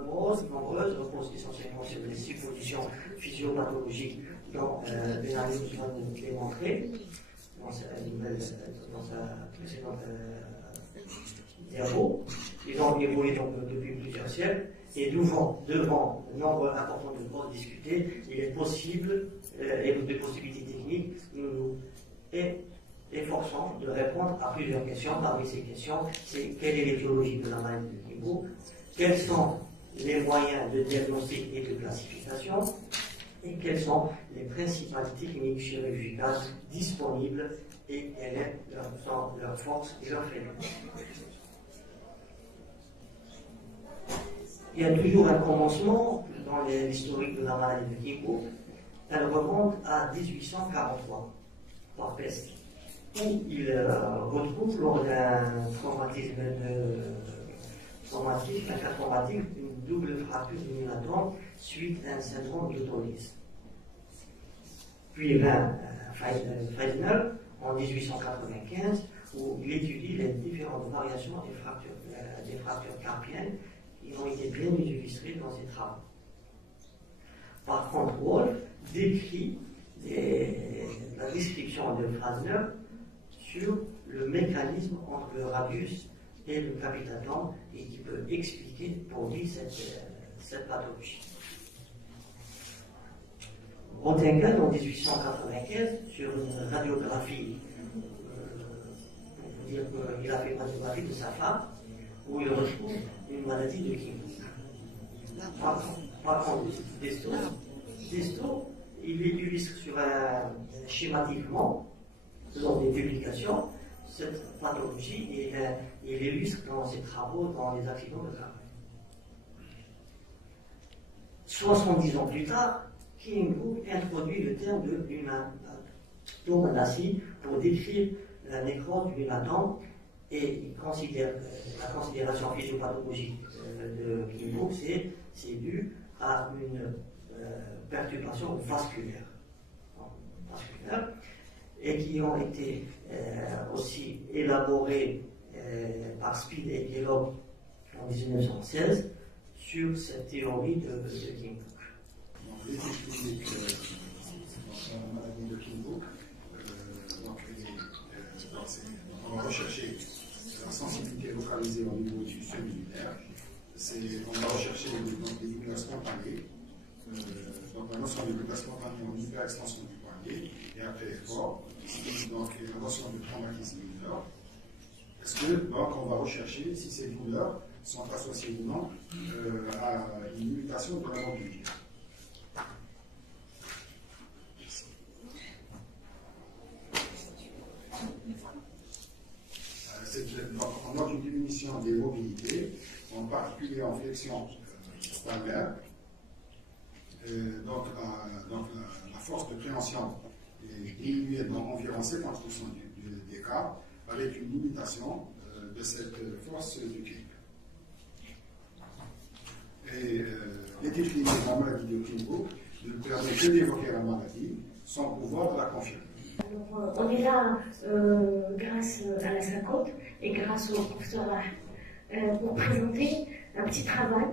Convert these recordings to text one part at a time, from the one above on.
nombreuses, reposent essentiellement sur des suppositions physiopathologiques dont Benali nous a démontré dans sa précédente diapo. Ils ont évolué donc depuis plusieurs siècles, et devant le nombre important de causes discutées, il est possible, et des possibilités techniques, nous nous efforçons de répondre à plusieurs questions. Parmi ces questions, c'est quelle est l'étiologie de la maladie de Kienbock, quels sont les moyens de diagnostic et de classification, et quelles sont les principales techniques chirurgicales disponibles et quelle est leur force et leur faiblesse. Il y a toujours un commencement dans l'historique de la maladie de Kienbock. Elle remonte à 1843 par peste, où il retrouve lors d'un traumatisme traumatique une double fracture du mélatome suite à un syndrome d'autolyse. Puis vint Feisner en 1895, où il étudie les différentes variations des fractures carpiennes qui ont été bien illustrées dans ses travaux. Par contre, Wolff décrit la description de Feisner sur le mécanisme entre le radius et le capitatum et qui peut expliquer pour lui cette pathologie. Röntgen en 1895, sur une radiographie, pour vous dire qu'il a fait une radiographie de sa femme, où il retrouve une maladie de Kienbock. Par contre, Desto, il illustre schématiquement, lors des publications, cette pathologie et il illustre dans ses travaux dans les accidents de travail. 70 ans plus tard, Kienbock introduit le terme de humanoplastie pour décrire la nécrose du mélatome, et il considère la considération physiopathologique de Kienbock, c'est dû à une perturbation vasculaire, et qui ont été aussi élaborées par Speed et Kellogg en 1916 sur cette théorie de Kienbock. Les techniques dans la maladie de Kienbock, on va rechercher la sensibilité localisée au niveau du semi-lunaire. On va rechercher des douleurs spontanées. Donc la notion de douleur spontanée en hyperextension du poignet et après effort. Donc la notion de traumatisme mineur. Est-ce que donc on va rechercher si ces douleurs sont associées ou non à une limitation de la mobilité. On note une diminution des mobilités, en particulier en flexion palmaire. Donc la force de préhension est diminuée dans environ 50% des cas, avec une limitation de cette force du clip. Et l'étude clinique de la maladie de Kienbock ne permet que d'évoquer la maladie sans pouvoir la confirmer. Alors, on est là grâce à la SACOT et grâce au professeur pour présenter un petit travail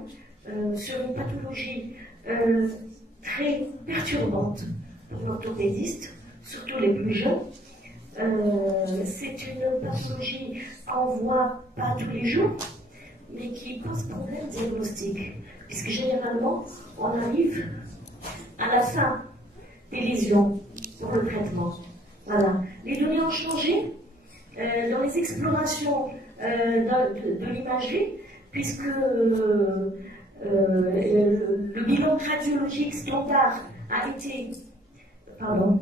sur une pathologie très perturbante pour l'orthopédiste, surtout les plus jeunes. C'est une pathologie qu'on ne voit pas tous les jours, mais qui pose problème diagnostique, puisque généralement, on arrive à la fin des lésions pour le traitement. Voilà. Les données ont changé dans les explorations de l'imagerie, puisque le bilan radiologique standard a été... Pardon.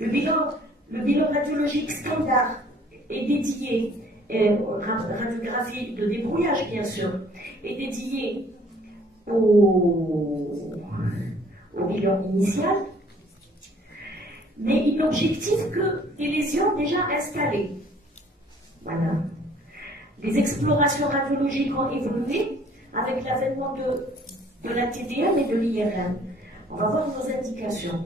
Le bilan radiologique standard est dédié, radiographie de débrouillage bien sûr, est dédié au bilan initial, mais il n'objective que des lésions déjà installées. Voilà. Les explorations radiologiques ont évolué avec l'avènement de la TDM et de l'IRM. On va voir nos indications.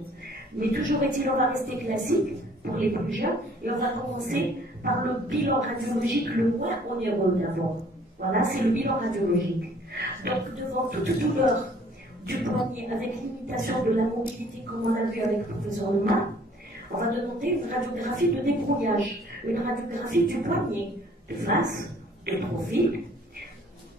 Mais toujours est-il, on va rester classique pour les plus jeunes et on va commencer par le bilan radiologique le moins onéreux d'abord. Voilà, c'est le bilan radiologique. Donc devant traitement toute douleur du poignet avec limitation de la mobilité, comme on l'a vu avec le professeur Lema, on va demander une radiographie de débrouillage, une radiographie du poignet, de face, de profil.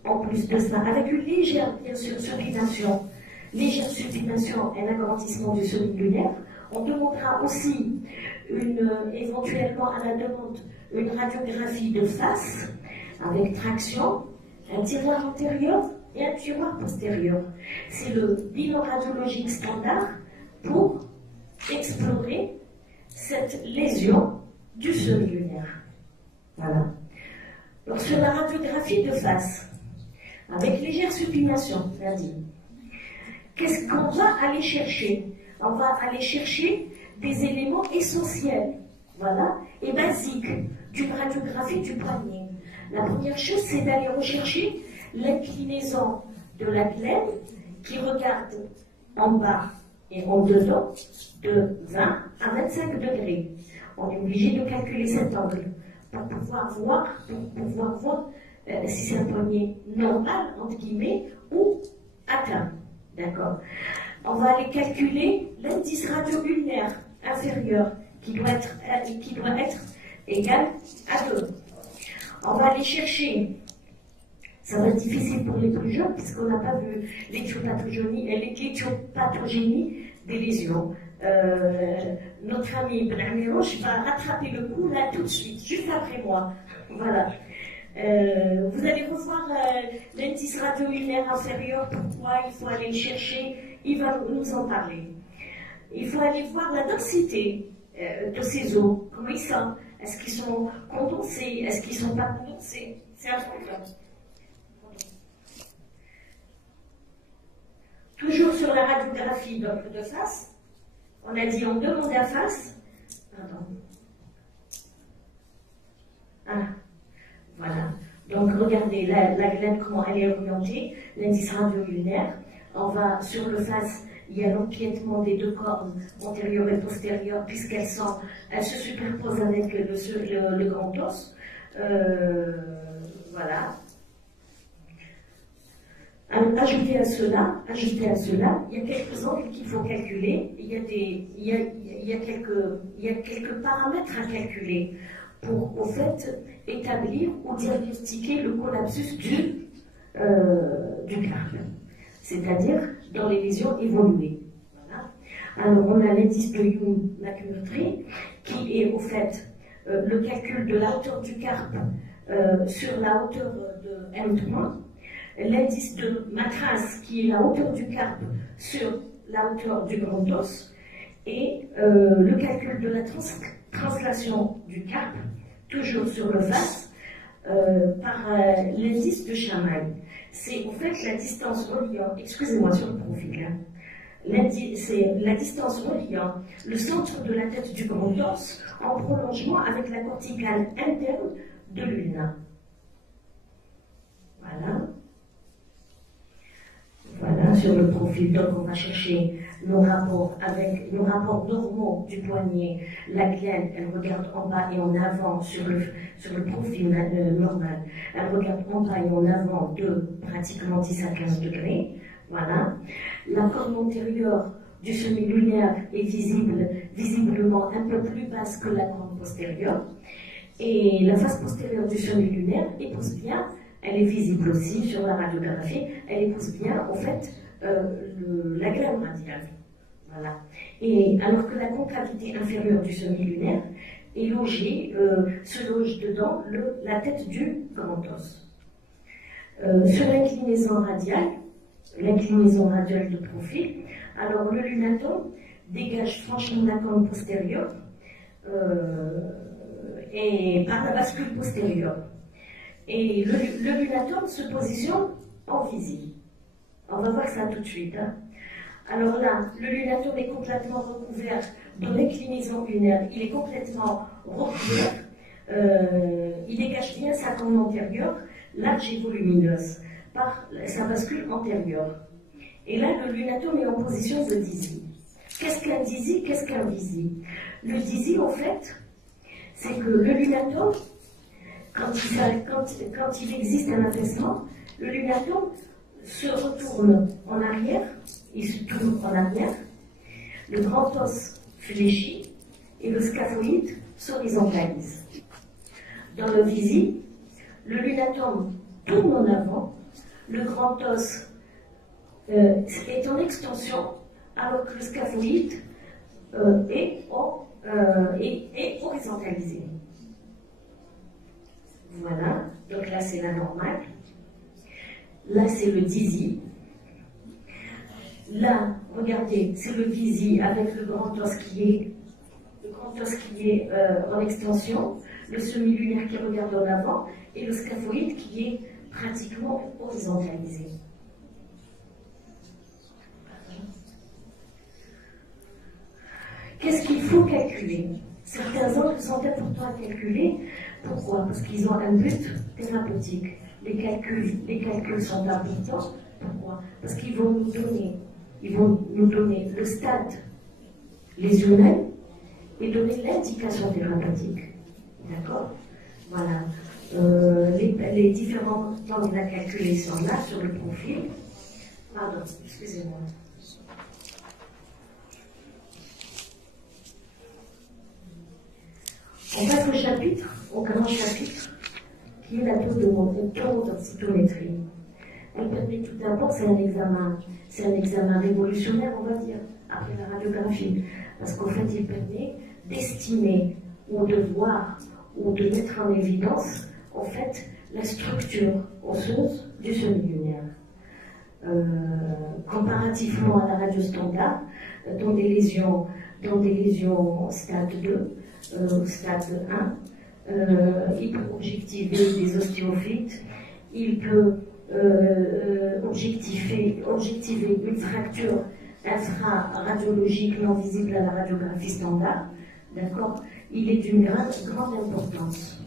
En plus de ça, avec une légère, bien sûr, supination, légère supination et un agrandissement du solide lunaire, on demandera aussi éventuellement à la demande une radiographie de face avec traction, un tiroir antérieur et un tiroir postérieur. C'est le bilan radiologique standard pour explorer cette lésion du solide lunaire. Voilà. Donc sur la radiographie de face, avec légère supination, qu'est-ce qu'on va aller chercher? On va aller chercher des éléments essentiels, voilà, et basiques d'une radiographie du poignet. La première chose, c'est d'aller rechercher l'inclinaison de la glaine qui regarde en bas et en dedans de 20 à 25 degrés. On est obligé de calculer cet angle pour pouvoir voir si c'est un poignet normal, entre guillemets, ou atteint. D'accord? On va aller calculer l'indice radio-ulnaire inférieur qui doit être égal à 2. On va aller chercher, ça va être difficile pour les plus jeunes puisqu'on n'a pas vu l'éthiopathogénie des lésions. Notre famille Benamiroche va rattraper le coup là tout de suite, juste après moi. Voilà. Vous allez revoir l'indice radio-ulnaire inférieur, pourquoi il faut aller le chercher, il va nous en parler. Il faut aller voir la densité de ces os, comment ils sont, est-ce qu'ils sont condensés, est-ce qu'ils ne sont pas condensés, c'est important. Toujours sur la radiographie de face, on a dit on demande à face, pardon. Ah. Voilà. Donc, regardez la glaine, comment elle est orientée, l'indice radio-ulnaire. On va sur le face, il y a l'empiètement des deux cornes antérieures et postérieures, puisqu'elles se superposent avec le grand os. Voilà. Ajouter à cela, il y a quelques angles qu'il faut calculer. Il y a quelques paramètres à calculer pour, au fait, établir ou diagnostiquer le collapsus du carpe, c'est-à-dire dans les lésions évoluées. Voilà. Alors, on a l'indice de Young-McMurtry, qui est, au fait, le calcul de la hauteur du carpe sur la hauteur de M3, l'indice de Matras, qui est la hauteur du carpe sur la hauteur du grand os, et le calcul de la translation du carpe, toujours sur le face, par l'indice de Chamail. C'est en fait la distance reliant, excusez-moi sur le profil, hein. C'est la distance reliant le centre de la tête du grand os en prolongement avec la corticale interne de l'ulna. Voilà. Voilà, sur le profil, donc on va chercher nos rapports normaux du poignet. La glaine, elle regarde en bas et en avant sur le profil normal. Elle regarde en bas et en avant de pratiquement 10 à 15 degrés. Voilà. La corne antérieure du semi-lunaire est visiblement un peu plus basse que la corne postérieure. Et la face postérieure du semi-lunaire épouse bien. Elle est visible aussi sur la radiographie, elle épouse bien, en fait, la glaine radiale. Voilà. Et alors que la concavité inférieure du semi-lunaire est logée, se loge dedans la tête du grand os. Sur l'inclinaison radiale de profil, alors le lunatum dégage franchement la corne postérieure et par la bascule postérieure. Et le lunatum se positionne en visible. On va voir ça tout de suite. Hein. Alors là, le lunatum est complètement recouvert de l'inclinaison lunaire. Il est complètement recouvert. Il dégage bien sa corne antérieure, large et volumineuse, par sa bascule antérieure. Et là, le lunatum est en position de dizzy. Qu'est-ce qu'un dizzy? Qu'est-ce qu'un dizzy? Le dizzy, en fait, c'est que le lunatum, quand il existe un affaissement, le lunatum se retourne tourne en arrière, il se tourne en arrière, le grand os fléchit et le scaphoïde s'horizontalise. Dans le visi, le lunatome tourne en avant, le grand os est en extension, alors que le scaphoïde est horizontalisé. Voilà, donc là c'est la normale. Là c'est le dizzy. Là, regardez, c'est le visi avec le grand os qui est en extension, le semi-lunaire qui regarde en avant et le scaphoïde qui est pratiquement horizontalisé. Qu'est-ce qu'il faut calculer? Certains angles sont importants à calculer. Pourquoi? Parce qu'ils ont un but thérapeutique. Les calculs sont importants. Pourquoi? Parce qu'ils vont nous donner le stade lésionnel et donner l'indication thérapeutique. D'accord? Voilà. Les différents angles à calculer sont là sur le profil. Pardon, excusez-moi. On passe au grand chapitre, qui est la taurodensitométrie. Elle permet tout d'abord, c'est un examen révolutionnaire, on va dire, après la radiographie, parce qu'en fait, il permet d'estimer ou de voir ou de mettre en évidence, en fait, la structure osseuse du semi-lunaire. Comparativement à la radio standard, dans des lésions stade 2, stade 1, il peut objectiver des ostéophytes, il peut objectiver une fracture infraradiologique non visible à la radiographie standard. D'accord? Il est d'une grande importance.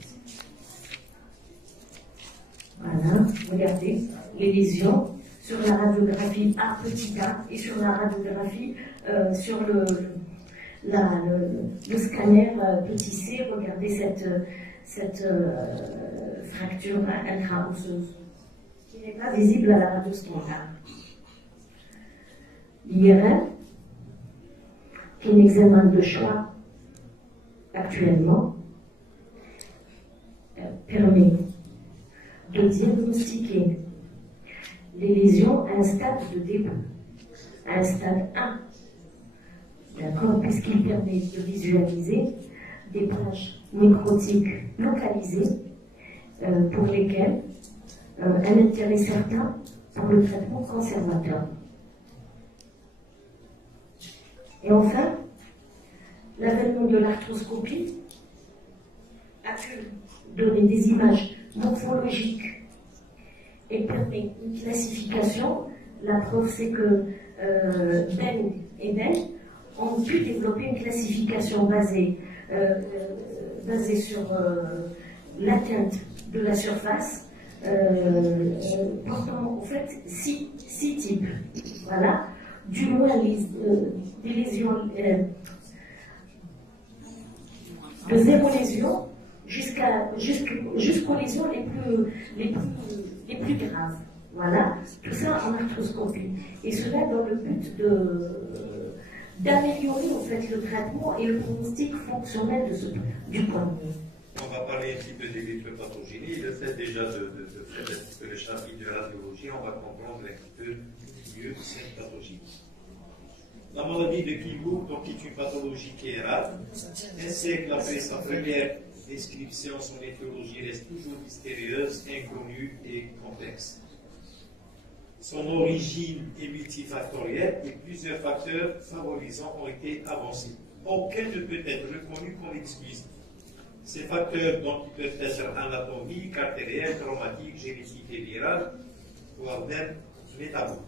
Voilà, regardez les lésions sur la radiographie A petit a et sur la radiographie sur le scanner petit c. Regardez cette fracture intra-osseuse qui n'est pas visible à la radio standard. L'IRM, qui est un examen de choix actuellement, permet de diagnostiquer les lésions à un stade de début, à un stade 1. D'accord? Puisqu'il permet de visualiser des plages nécrotiques localisées pour lesquelles un intérêt certain pour le traitement conservateur. Et enfin, l'avènement de l'arthroscopie a pu donner des images morphologiques et permet une classification. La preuve, c'est que Ben et Ben ont pu développer une classification basée sur l'atteinte de la surface, portant en fait six types. Voilà, du moins des lésions de 0 lésion jusqu'aux lésions les plus graves. Voilà, tout ça en arthroscopie. Et cela dans le but d'améliorer en fait le traitement et le pronostic fonctionnel du poignet. On va parler un petit peu des micropathologies. Le fait déjà de faire un petit peu le chapitre de radiologie, on va comprendre un petit peu mieux cette pathologie. La maladie de Kibourg, donc, est une pathologie qui est rare. Un siècle après sa première description, son étiologie reste toujours mystérieuse, inconnue et complexe. Son origine est multifactorielle et plusieurs facteurs favorisants ont été avancés. Aucun ne peut être reconnu comme exclusif. Ces facteurs donc peuvent être anatomiques, artériels, traumatiques, génétiques et virales, voire même métaboliques.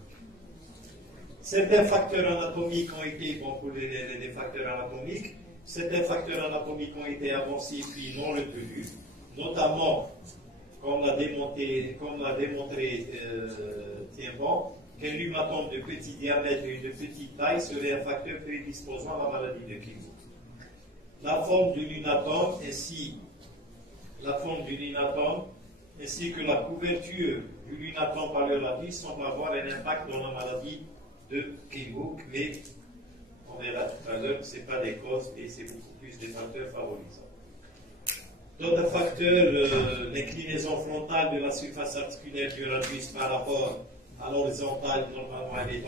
Certains facteurs anatomiques ont été, pour les facteurs anatomiques, certains facteurs anatomiques ont été avancés puis non retenus, notamment, comme l'a démontré Thienban, qu'un rhumatome de petit diamètre et de petite taille serait un facteur prédisposant à la maladie de Kibourg. La forme du lunatome ainsi que la couverture du lunaton par le radius semble avoir un impact dans la maladie de Kienbock, mais on verra tout à l'heure que ce n'est pas des causes et c'est beaucoup plus des facteurs favorisants. D'autres facteurs, l'inclinaison frontale de la surface articulaire du radius par rapport à l'horizontale, normalement elle est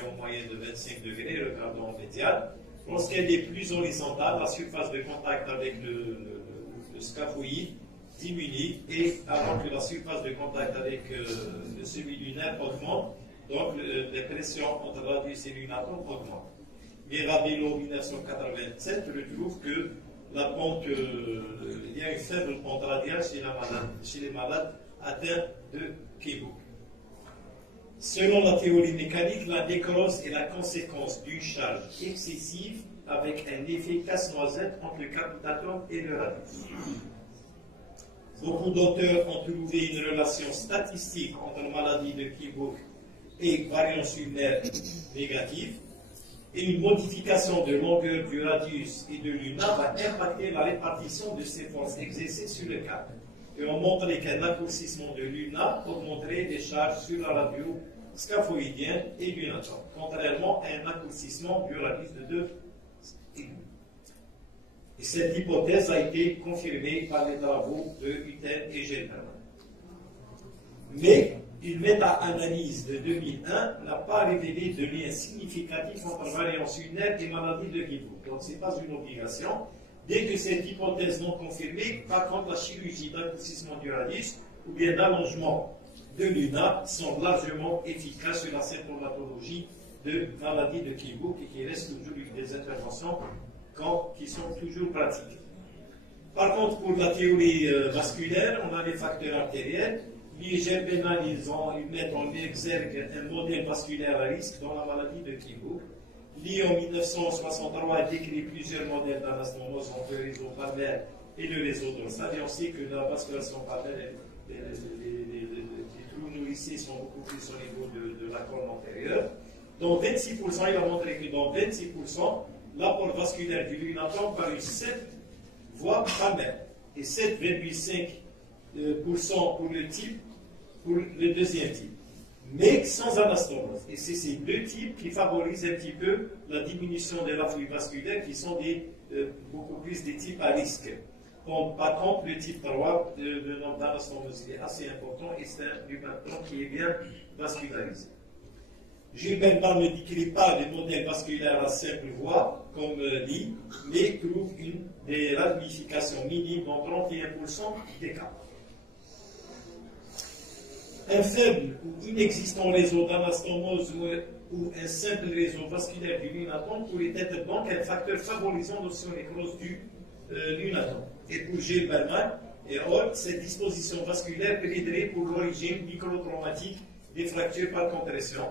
en moyenne de 25 degrés, regardons en médiane. Lorsqu'elle est plus horizontale, la surface de contact avec le scaphoïde diminue, et alors que la surface de contact avec le semi-lunaire augmente, donc les pressions entre radius et lunaton augmentent. Mirabello, 1987, retrouve que la pente, il y a une faible pente radiale chez les malades atteints de Kienbock. Selon la théorie mécanique, la nécrose est la conséquence d'une charge excessive avec un effet casse-noisette entre le capitatum et le radius. Beaucoup d'auteurs ont trouvé une relation statistique entre la maladie de Kienbock et variance ulnaire négative, et une modification de longueur du radius et de l'una va impacter la répartition de ces forces exercées sur le cap. Et on montrait qu'un raccourcissement de l'una augmenterait les charges sur la radio scaphoïdienne et lunaton, contrairement à un raccourcissement du radius de 2. Et cette hypothèse a été confirmée par les travaux de Hutten et Gelbermann. Mais une méta-analyse de 2001 n'a pas révélé de lien significatif entre variance ulnaire et maladie de Kienbock. Donc ce n'est pas une obligation. Dès que cette hypothèse non confirmée, par contre la chirurgie d'accourcissement du radius ou bien d'allongement de l'una sont largement efficaces sur la symptomatologie de maladie de Kienbock et qui restent toujours des interventions qui sont toujours pratiquées. Par contre, pour la théorie vasculaire, on a les facteurs artériels. Lee et Gelbermann, ils mettent en exergue un modèle vasculaire à risque dans la maladie de Kienbock. Lee, en 1963, a décrit plusieurs modèles d'anastomose entre le réseau palmaire et le réseau dorsal. Et on sait que la vasculation palmaire, les trous nourriciers sont beaucoup plus au niveau de la colonne antérieure. Dans 26%, il a montré que dans 26%, l'apport vasculaire du lunaton par une 7 voies palmaires et 7,5% pour le type, pour le deuxième type, mais sans anastomose. Et c'est ces deux types qui favorisent un petit peu la diminution de l'afflux vasculaire, qui sont beaucoup plus des types à risque. Par contre, le type 3, le nombre d'anastomose est assez important et c'est un lunaton qui est bien vascularisé. Gelbermann ne décrit pas le modèle vasculaire à simple voie, comme dit, mais trouve des ramifications minimes dans 31% des cas. Un faible ou inexistant réseau d'anastomose ou un simple réseau vasculaire du lunaton pourrait être donc un facteur favorisant l'ostéonécrose du lunaton. Et pour Gelbermann et autres, cette disposition vasculaire plaiderait pour l'origine microtraumatique des fractures par compression.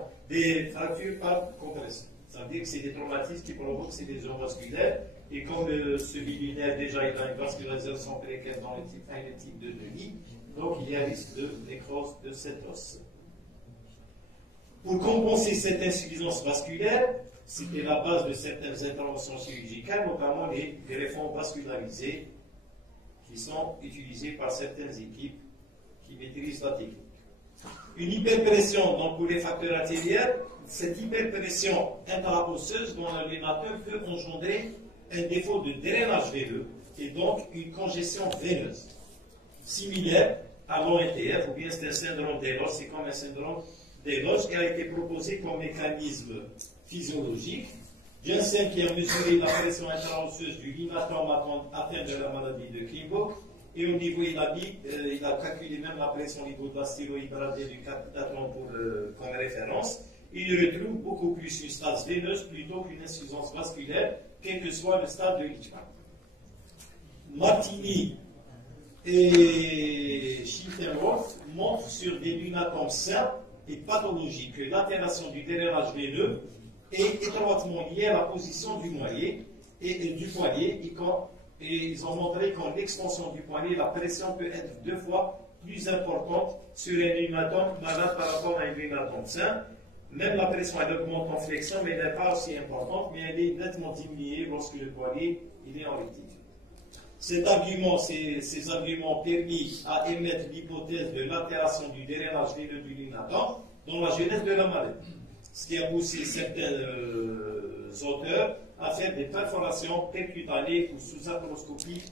Ça veut dire que c'est des traumatismes qui provoquent ces lésions vasculaires. Et comme celui lunaire, déjà, il a une vascularisation précaire dans le type 1 et le type 2 de Lee, donc il y a un risque de nécrose de cet os. Pour compenser cette insuffisance vasculaire, c'était la base de certaines interventions chirurgicales, notamment les réformes vascularisées qui sont utilisées par certaines équipes qui maîtrisent la technique. Une hyperpression, donc pour les facteurs artériels, cette hyperpression intraosseuse dans le lunaton peut engendrer un défaut de drainage veineux et donc une congestion veineuse. Similaire à l'ONTF, ou bien c'est un syndrome d'Ehlers, c'est comme un syndrome d'Ehlers qui a été proposé comme mécanisme physiologique. Jensen, qui a mesuré la pression intraosseuse du lunaton atteint de la maladie de Kienbock, et au niveau, il a calculé même la pression au niveau de la stéroïde radiée du capitaton comme référence. Il retrouve beaucoup plus une stase veineuse plutôt qu'une insuffisance vasculaire, quel que soit le stade de Leachman. Martini et Schifferhoff montrent sur des lunatons sains et pathologiques que l'altération du drainage veineux est étroitement liée à la position du poignet et ils ont montré qu'en extension du poignet, la pression peut être 2 fois plus importante sur un lunaton malade par rapport à un lunaton sain. Même la pression, elle augmente en flexion, mais elle n'est pas aussi importante, mais elle est nettement diminuée lorsque le poignet il est en rectitude. Ces arguments permis à émettre l'hypothèse de l'altération du drainage veineux du lunatum dans la genèse de la maladie, ce qui a poussé certains auteurs à faire des perforations percutanées ou sous arthroscopie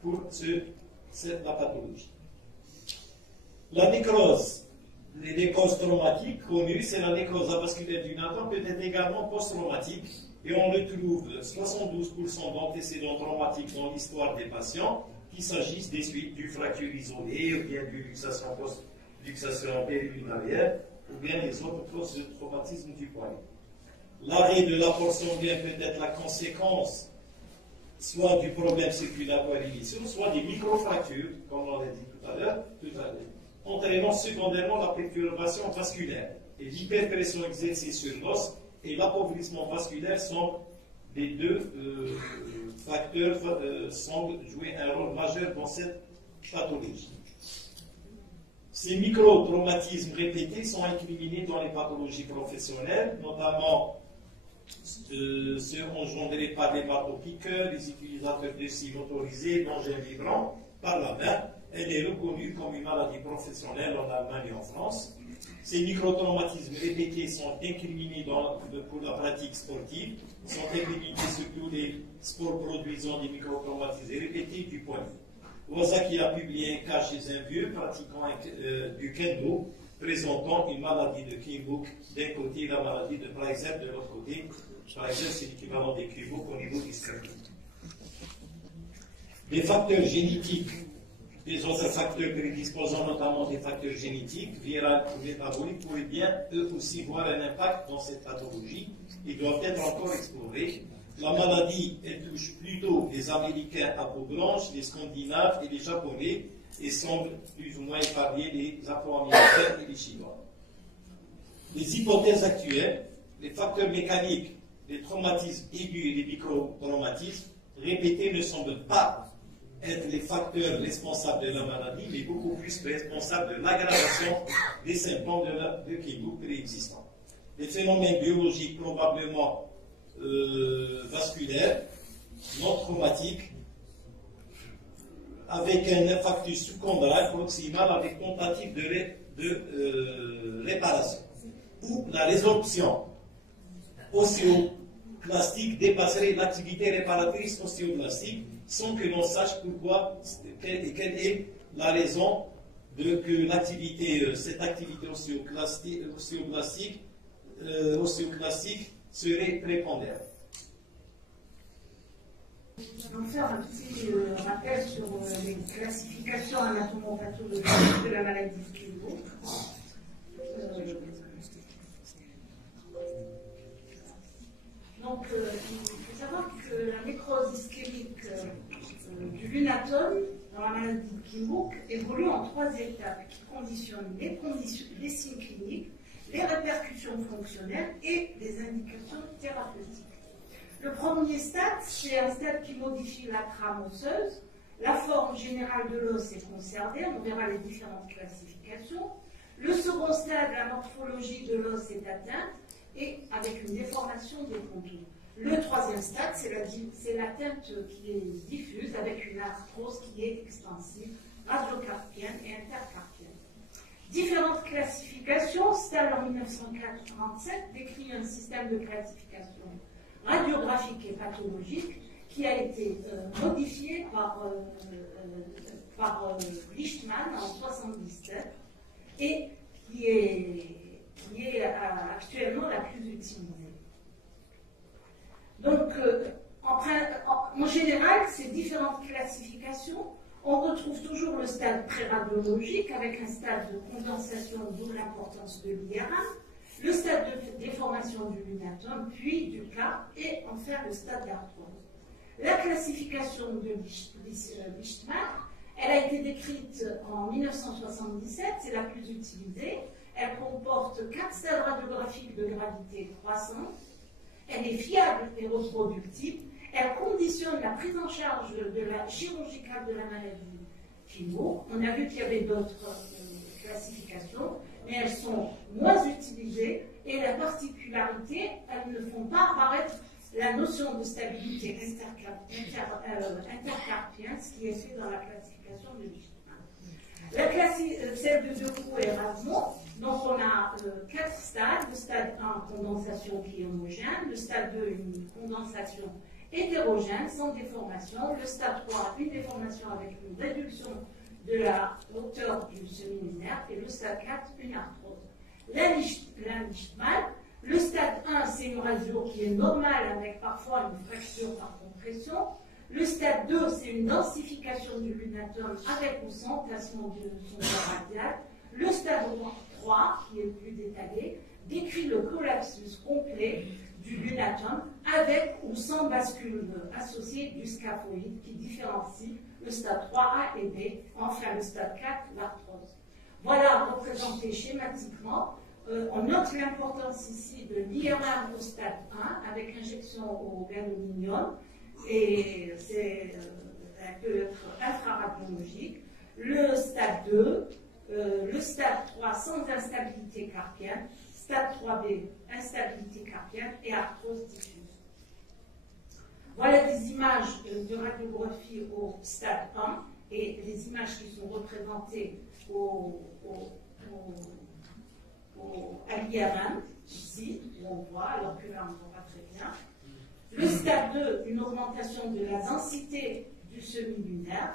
pour la pathologie. La nécrose, les nécroses traumatiques connues, c'est la nécrose avasculaire du lunatum, peut être également post-traumatique, et on retrouve 72% d'antécédents traumatiques dans l'histoire des patients, qu'il s'agisse des suites du fracture isolée, ou bien du luxation post-luxation périlunaire, ou bien les autres causes de traumatisme du poignet. L'arrêt de l'apport sanguin peut être la conséquence soit du problème circulatoire initial, soit des microfractures, comme on l'a dit tout à l'heure, entraînant secondairement la perturbation vasculaire. Et l'hyperpression exercée sur l'os et l'appauvrissement vasculaire sont les deux facteurs semblent jouer un rôle majeur dans cette pathologie. Ces micro-traumatismes répétés sont incriminés dans les pathologies professionnelles, notamment ceux engendrés par les marteaux-piqueurs, les utilisateurs de scies motorisés, d'engins vibrants par la main. Elle est reconnue comme une maladie professionnelle en Allemagne et en France. Ces microtraumatismes répétés sont incriminés pour la pratique sportive, sont incriminés surtout les sports produisant des microtraumatismes répétés du poignet. Wazaki a publié un cas chez un vieux pratiquant du kendo, présentant une maladie de Kienbock d'un côté et la maladie de Preiser de l'autre côté. Preiser, c'est l'équivalent des Kienbock au niveau ischémique. Les facteurs génétiques, les autres facteurs prédisposant notamment des facteurs génétiques, viraux ou métaboliques, pourraient bien eux aussi voir un impact dans cette pathologie. Ils doivent être encore explorés. La maladie, elle touche plutôt les Américains à peau blanche, les Scandinaves et les Japonais, et semble plus ou moins épargner les Afro-Américains et les Chinois. Les hypothèses actuelles, les facteurs mécaniques, les traumatismes aigus et les microtraumatismes répétés ne semblent pas être les facteurs responsables de la maladie, mais beaucoup plus responsables de l'aggravation des symptômes de Kienbock préexistants. Les phénomènes biologiques probablement vasculaires, non traumatiques, avec un infarctus sous-chondral proximal avec tentative de réparation, ou la résorption ostéoclastique dépasserait l'activité réparatrice ostéoclastique sans que l'on sache pourquoi et quelle est la raison de que cette activité ostéoclastique serait prépondérante. On va faire un petit rappel sur les classifications anatomopathologiques de la maladie de Kienbock. Donc, il faut savoir que la nécrose ischémique du lunatum dans la maladie de Kienbock évolue en 3 étapes qui conditionnent les signes cliniques, les répercussions fonctionnelles et les indications thérapeutiques. Le premier stade, c'est un stade qui modifie la trame osseuse. La forme générale de l'os est conservée, on verra les différentes classifications. Le second stade, la morphologie de l'os est atteinte et avec une déformation des contours. Le troisième stade, c'est l'atteinte qui est diffuse avec une arthrose qui est extensive, radiocarpienne et intercarpienne. Différentes classifications. Stahl en 1947 décrit un système de classification radiographique et pathologique qui a été modifié par Lichtmann en 1977 et qui est actuellement la plus utilisée. Donc, en général, ces différentes classifications, on retrouve toujours le stade pré-radiologique avec un stade de condensation, d'où l'importance de l'IRM, le stade de déformation du lunatum, puis du cas, et enfin le stade d'arthrose. La classification de Lichtmann, elle a été décrite en 1977, c'est la plus utilisée. Elle comporte 4 stades radiographiques de gravité croissante. Elle est fiable et reproductible. Elle conditionne la prise en charge chirurgicale de la maladie Kienbock. On a vu qu'il y avait d'autres classifications, mais elles sont moins utilisées et la particularité, elles ne font pas apparaître la notion de stabilité intercarpienne, ce qui est fait dans la classification de Lichtman. Celle de Decoux et Erasmus, donc on a 4 stades. Le stade 1, condensation qui est homogène. Le stade 2, une condensation hétérogène, sans déformation. Le stade 3, une déformation avec une réduction de la hauteur du semi-lunaire. Et le stade 4, une arthrose. La Lichtman, le stade 1, c'est une rasure qui est normale avec parfois une fracture par compression. Le stade 2, c'est une densification du lunatum avec ou sans tassement de son bord radial. Le stade 3, qui est le plus détaillé, décrit le collapsus complet du lunatum avec ou sans bascule associée du scaphoïde qui différencie le stade 3A et B. Enfin, le stade 4, l'arthrose. Voilà représenté schématiquement. On note l'importance ici de l'IRM au stade 1 avec injection au gadolinium et elle peut être infraradiologique. Le stade 2, le stade 3 sans instabilité carpienne, stade 3B instabilité carpienne et arthrose diffuse. Voilà des images de radiographie au stade 1 et les images qui sont représentées à l'IRM, ici, où on voit, alors que là on ne voit pas très bien. Le stade 2, une augmentation de la densité du semi-lunaire.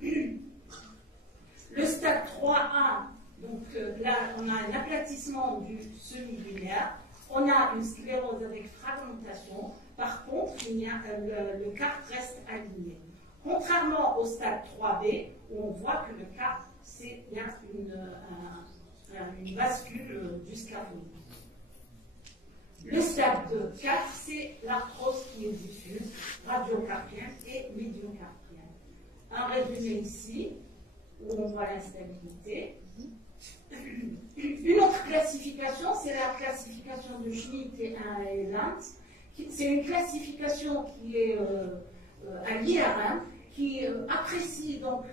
Le stade 3A, donc là on a un aplatissement du semi-lunaire. On a une sclérose avec fragmentation. Par contre, le carpe reste aligné. Contrairement au stade 3B, où on voit que le carpe, c'est bien une bascule du scaphoïde. Le stade 4, c'est l'arthrose qui est diffuse, radiocarpienne et médiocarpienne. Un résumé ici, où on voit l'instabilité. Une autre classification, c'est la classification de Schmidt et Lantz. C'est une classification qui est à l'IRM, qui apprécie donc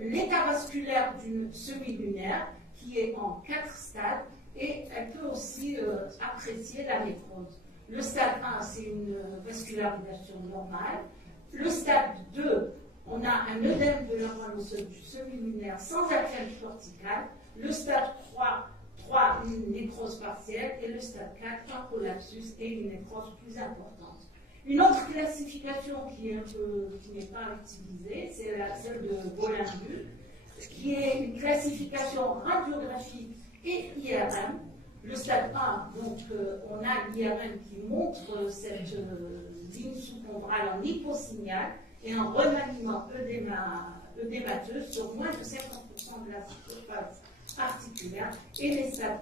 l'état vasculaire d'une semi-lunaire, qui est en 4 stades, et elle peut aussi apprécier la nécrose. Le stade 1, c'est une vascularisation normale. Le stade 2, on a un œdème de la moelle osseuse du semi-lunaire sans atteinte corticale. Le stade 3, une nécrose partielle. Et le stade 4, un collapsus et une nécrose plus importante. Une autre classification qui n'est pas utilisée, c'est celle de Bolin-Bull, qui est une classification radiographique et IRM. Le stade 1, donc on a l'IRM qui montre cette ligne sous-chondrale en hyposignal et un remaniement œdémateux sur moins de 50% de la surface articulaire et les stades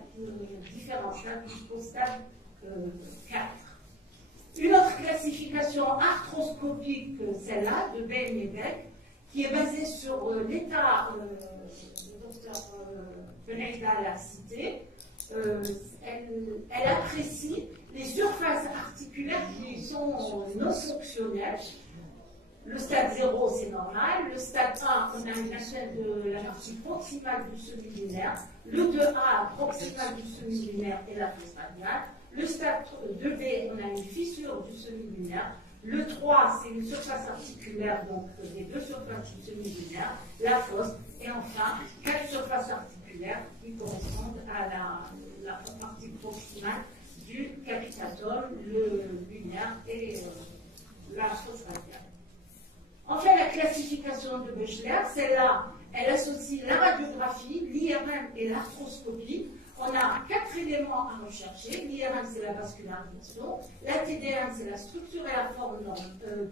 différents stades jusqu'au stade 4. Une autre classification arthroscopique, celle-là, de Bain et Beck, qui est basée sur l'état, le docteur Beneida l'a cité, elle apprécie les surfaces articulaires qui sont non fonctionnelles. Le stade 0, c'est normal. Le stade 1, on a une atteinte de la partie proximale du semi-lunaire. Le 2A, proximal du semi-lunaire et la fosse radiale. Le stade 2B, on a une fissure du semi-lunaire. Le 3, c'est une surface articulaire, donc les deux surfaces du semi-lunaire, la fosse. Et enfin, 4 surfaces articulaires qui correspondent à la partie proximale du capitatum, le lunaire et la fosse radiale. Enfin, la classification de Bechler, celle-là, elle associe la radiographie, l'IRM et l'arthroscopie. On a 4 éléments à rechercher. L'IRM, c'est la vascularisation. La TDM, c'est la structure et la forme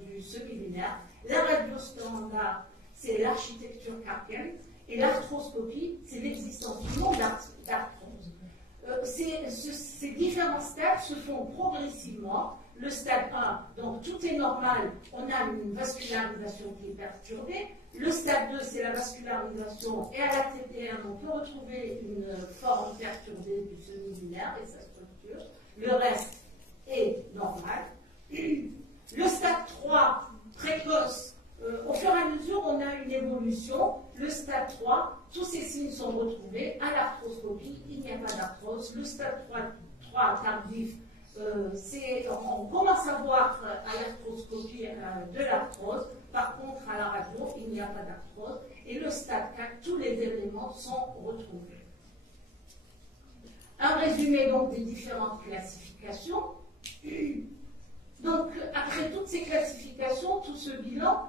du semi-lunaire. La radio standard, c'est l'architecture carpienne. Et l'arthroscopie, c'est l'existence du nom d'arthrose. Ces différents stades se font progressivement. Le stade 1, donc tout est normal, on a une vascularisation qui est perturbée. Le stade 2, c'est la vascularisation, et à la TTM, on peut retrouver une forme perturbée du semi-lunaire et sa structure. Le reste est normal. Le stade 3, précoce, au fur et à mesure, on a une évolution. Le stade 3, tous ces signes sont retrouvés. À l'arthroscopie, il n'y a pas d'arthrose. Le stade 3 tardif, on commence à voir à l'arthroscopie de l'arthrose. Par contre, à la radio, il n'y a pas d'arthrose. Et le stade 4, tous les éléments sont retrouvés. Un résumé donc des différentes classifications. Donc, après toutes ces classifications, tout ce bilan,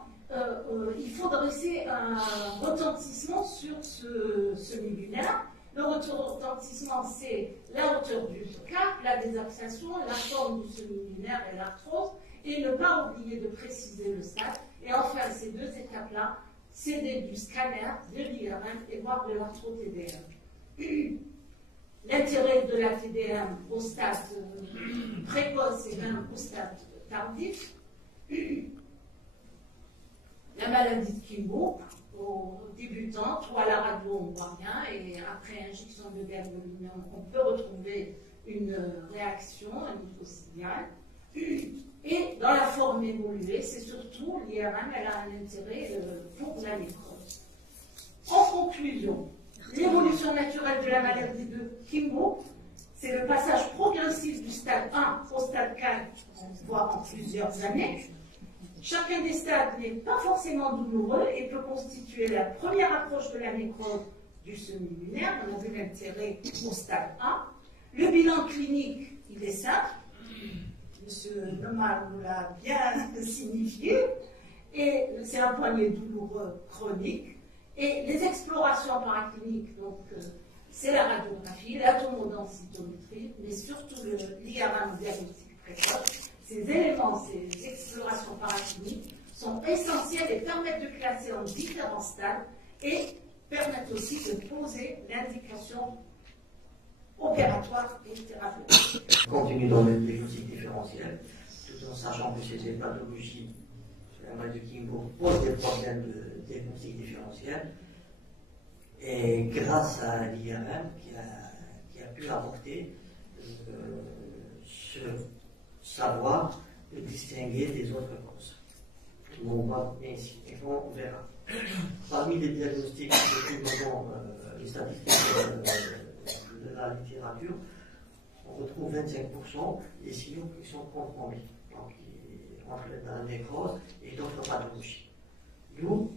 il faut dresser un retentissement sur ce semi-lunaire. Le retentissement, c'est la hauteur du cap, la désaxation, la forme du semi-lunaire et l'arthrose, et ne pas oublier de préciser le stade. Et enfin, ces deux étapes-là, c'est du scanner, de l'IRM et voire de l'arthro-TDM. L'intérêt de la TDM au stade précoce et même au stade tardif, la maladie de Kimbo, aux débutants, ou à la radio on voit bien, et après injection de gadolinium, on peut retrouver une réaction, un hypocilial. Et dans la forme évoluée, c'est surtout l'IRM, elle a un intérêt pour la nécrose. En conclusion, l'évolution naturelle de la maladie de Kimbo, c'est le passage progressif du stade 1 au stade 4, voire en plusieurs années. Chacun des stades n'est pas forcément douloureux et peut constituer la première approche de la nécrose du semi-lunaire. On a vu l'intérêt au stade 1. Le bilan clinique, il est simple. M. Nomar nous l'a bien signifié. Et c'est un poignet douloureux chronique. Et les explorations paracliniques, donc c'est la radiographie, la tomodensitométrie, mais surtout l'IRM diagnostic précoce. Ces éléments, ces explorations paracliniques sont essentiels et permettent de classer en différents stades et permettent aussi de poser l'indication opératoire et thérapeutique. On continue dans le diagnostic différentiel, tout en sachant que ces pathologies, la maladie de Kimbo, posent des problèmes de diagnostic différentiel. Et grâce à l'IRM qui a pu apporter ce savoir de distinguer des autres causes. On voit bien ici, et on verra. Parmi les diagnostics que nous avons, les statistiques de la littérature, on retrouve 25% des signaux qui sont confondus, donc entre la nécrose et d'autres pathologies. D'où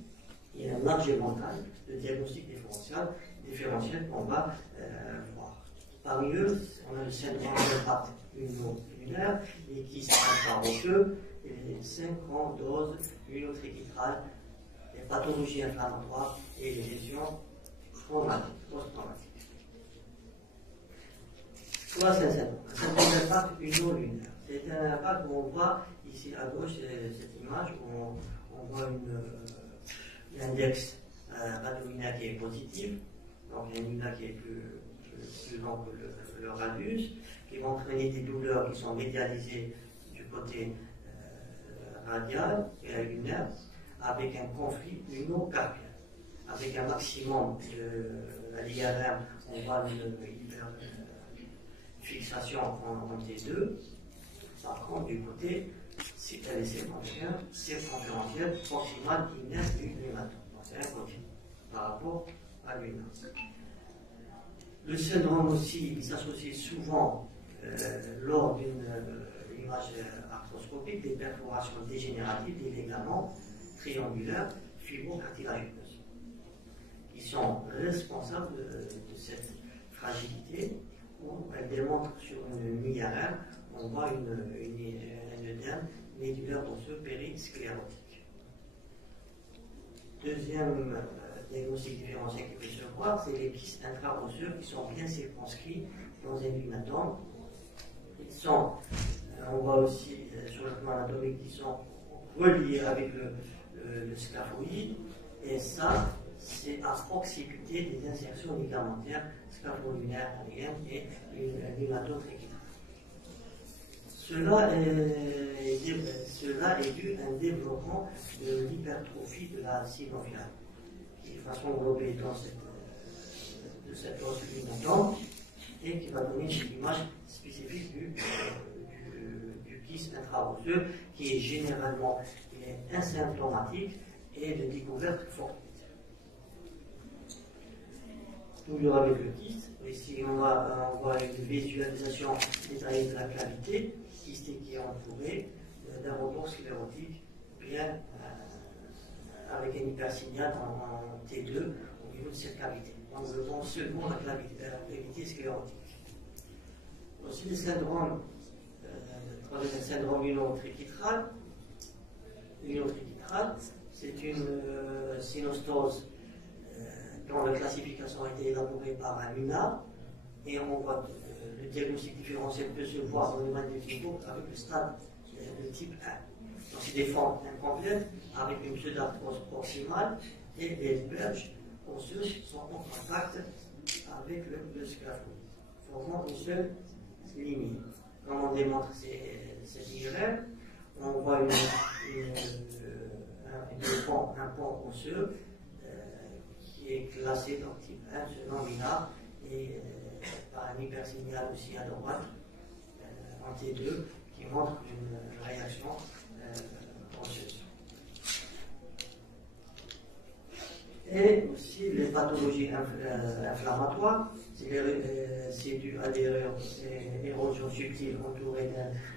il y a un large éventail de diagnostics différentiels qu'on va voir. Parmi eux, on a le syndrome d'impact lunaire, les kystes intraosseux, les synchrondoses unotriquitales, les pathologies inflammatoires et les lésions traumatiques, post-traumatiques. Quoi, c'est un syndrome d'impact lunaire. C'est un impact où on voit ici à gauche cette image où on voit l'index radiolunaire qui est positif, donc il y a une lunaire qui est plus long que le radius, qui va entraîner des douleurs qui sont médialisées du côté radial et la lunaire, avec un conflit luno-carpien, avec un maximum de la l'IRM, on voit une fixation en T2. Par contre, du côté circonférentiel, proximal, linéaire du lunatum. C'est un côté par rapport à l'lunatum. Le syndrome aussi, il s'associe souvent lors d'une image arthroscopique des perforations dégénératives des ligaments triangulaires fibrocartilagineuses, qui sont responsables de cette fragilité, où elles démontrent sur une IRM, on voit un œdème médulaire osseux périsclérotique. Deuxième diagnostic différentiel qui peut se voir, c'est les kystes intra-osseux qui sont bien circonscrits dans un lunatum. Ils sont, on voit aussi sur le plan anatomique, ils sont reliés avec le scaphoïde, et ça, c'est à proximité des insertions ligamentaires scapho-lunaires et lunatotriquitales. Cela est dû à un développement de l'hypertrophie de la synoviale, qui est de façon englobée dans cette os lunatum et qui va donner une image spécifique du kyste intraosseux qui est généralement asymptomatique et de découverte fortuite. toujours avec le kyste. Ici, on voit une visualisation détaillée de la cavité kystée qui est entourée d'un rebord sclérotique, bien avec un hypersignal en T2 au niveau de cette cavité. Donc, je pense seulement la cavité sclérotique. Aussi, le syndrome uno-triquitral. L'uno-triquitral, c'est une synostose dont la classification a été élaborée par un UNA, et on voit le diagnostic différentiel peut se voir dans le magnétisme avec le stade de type 1. Donc, c'est des formes incomplètes avec une pseudarthrose proximale, et les berges osseuses sont en contact avec le scaphoïde, formant une seule ligne. Comme on démontre cette IRM, on voit un pont osseux qui est classé dans type 1 selon l'INA et par un hypersignal aussi à droite en T2 qui montre une réaction osseuse. Et aussi les pathologies inflammatoires, c'est dû à des érosions subtiles entourées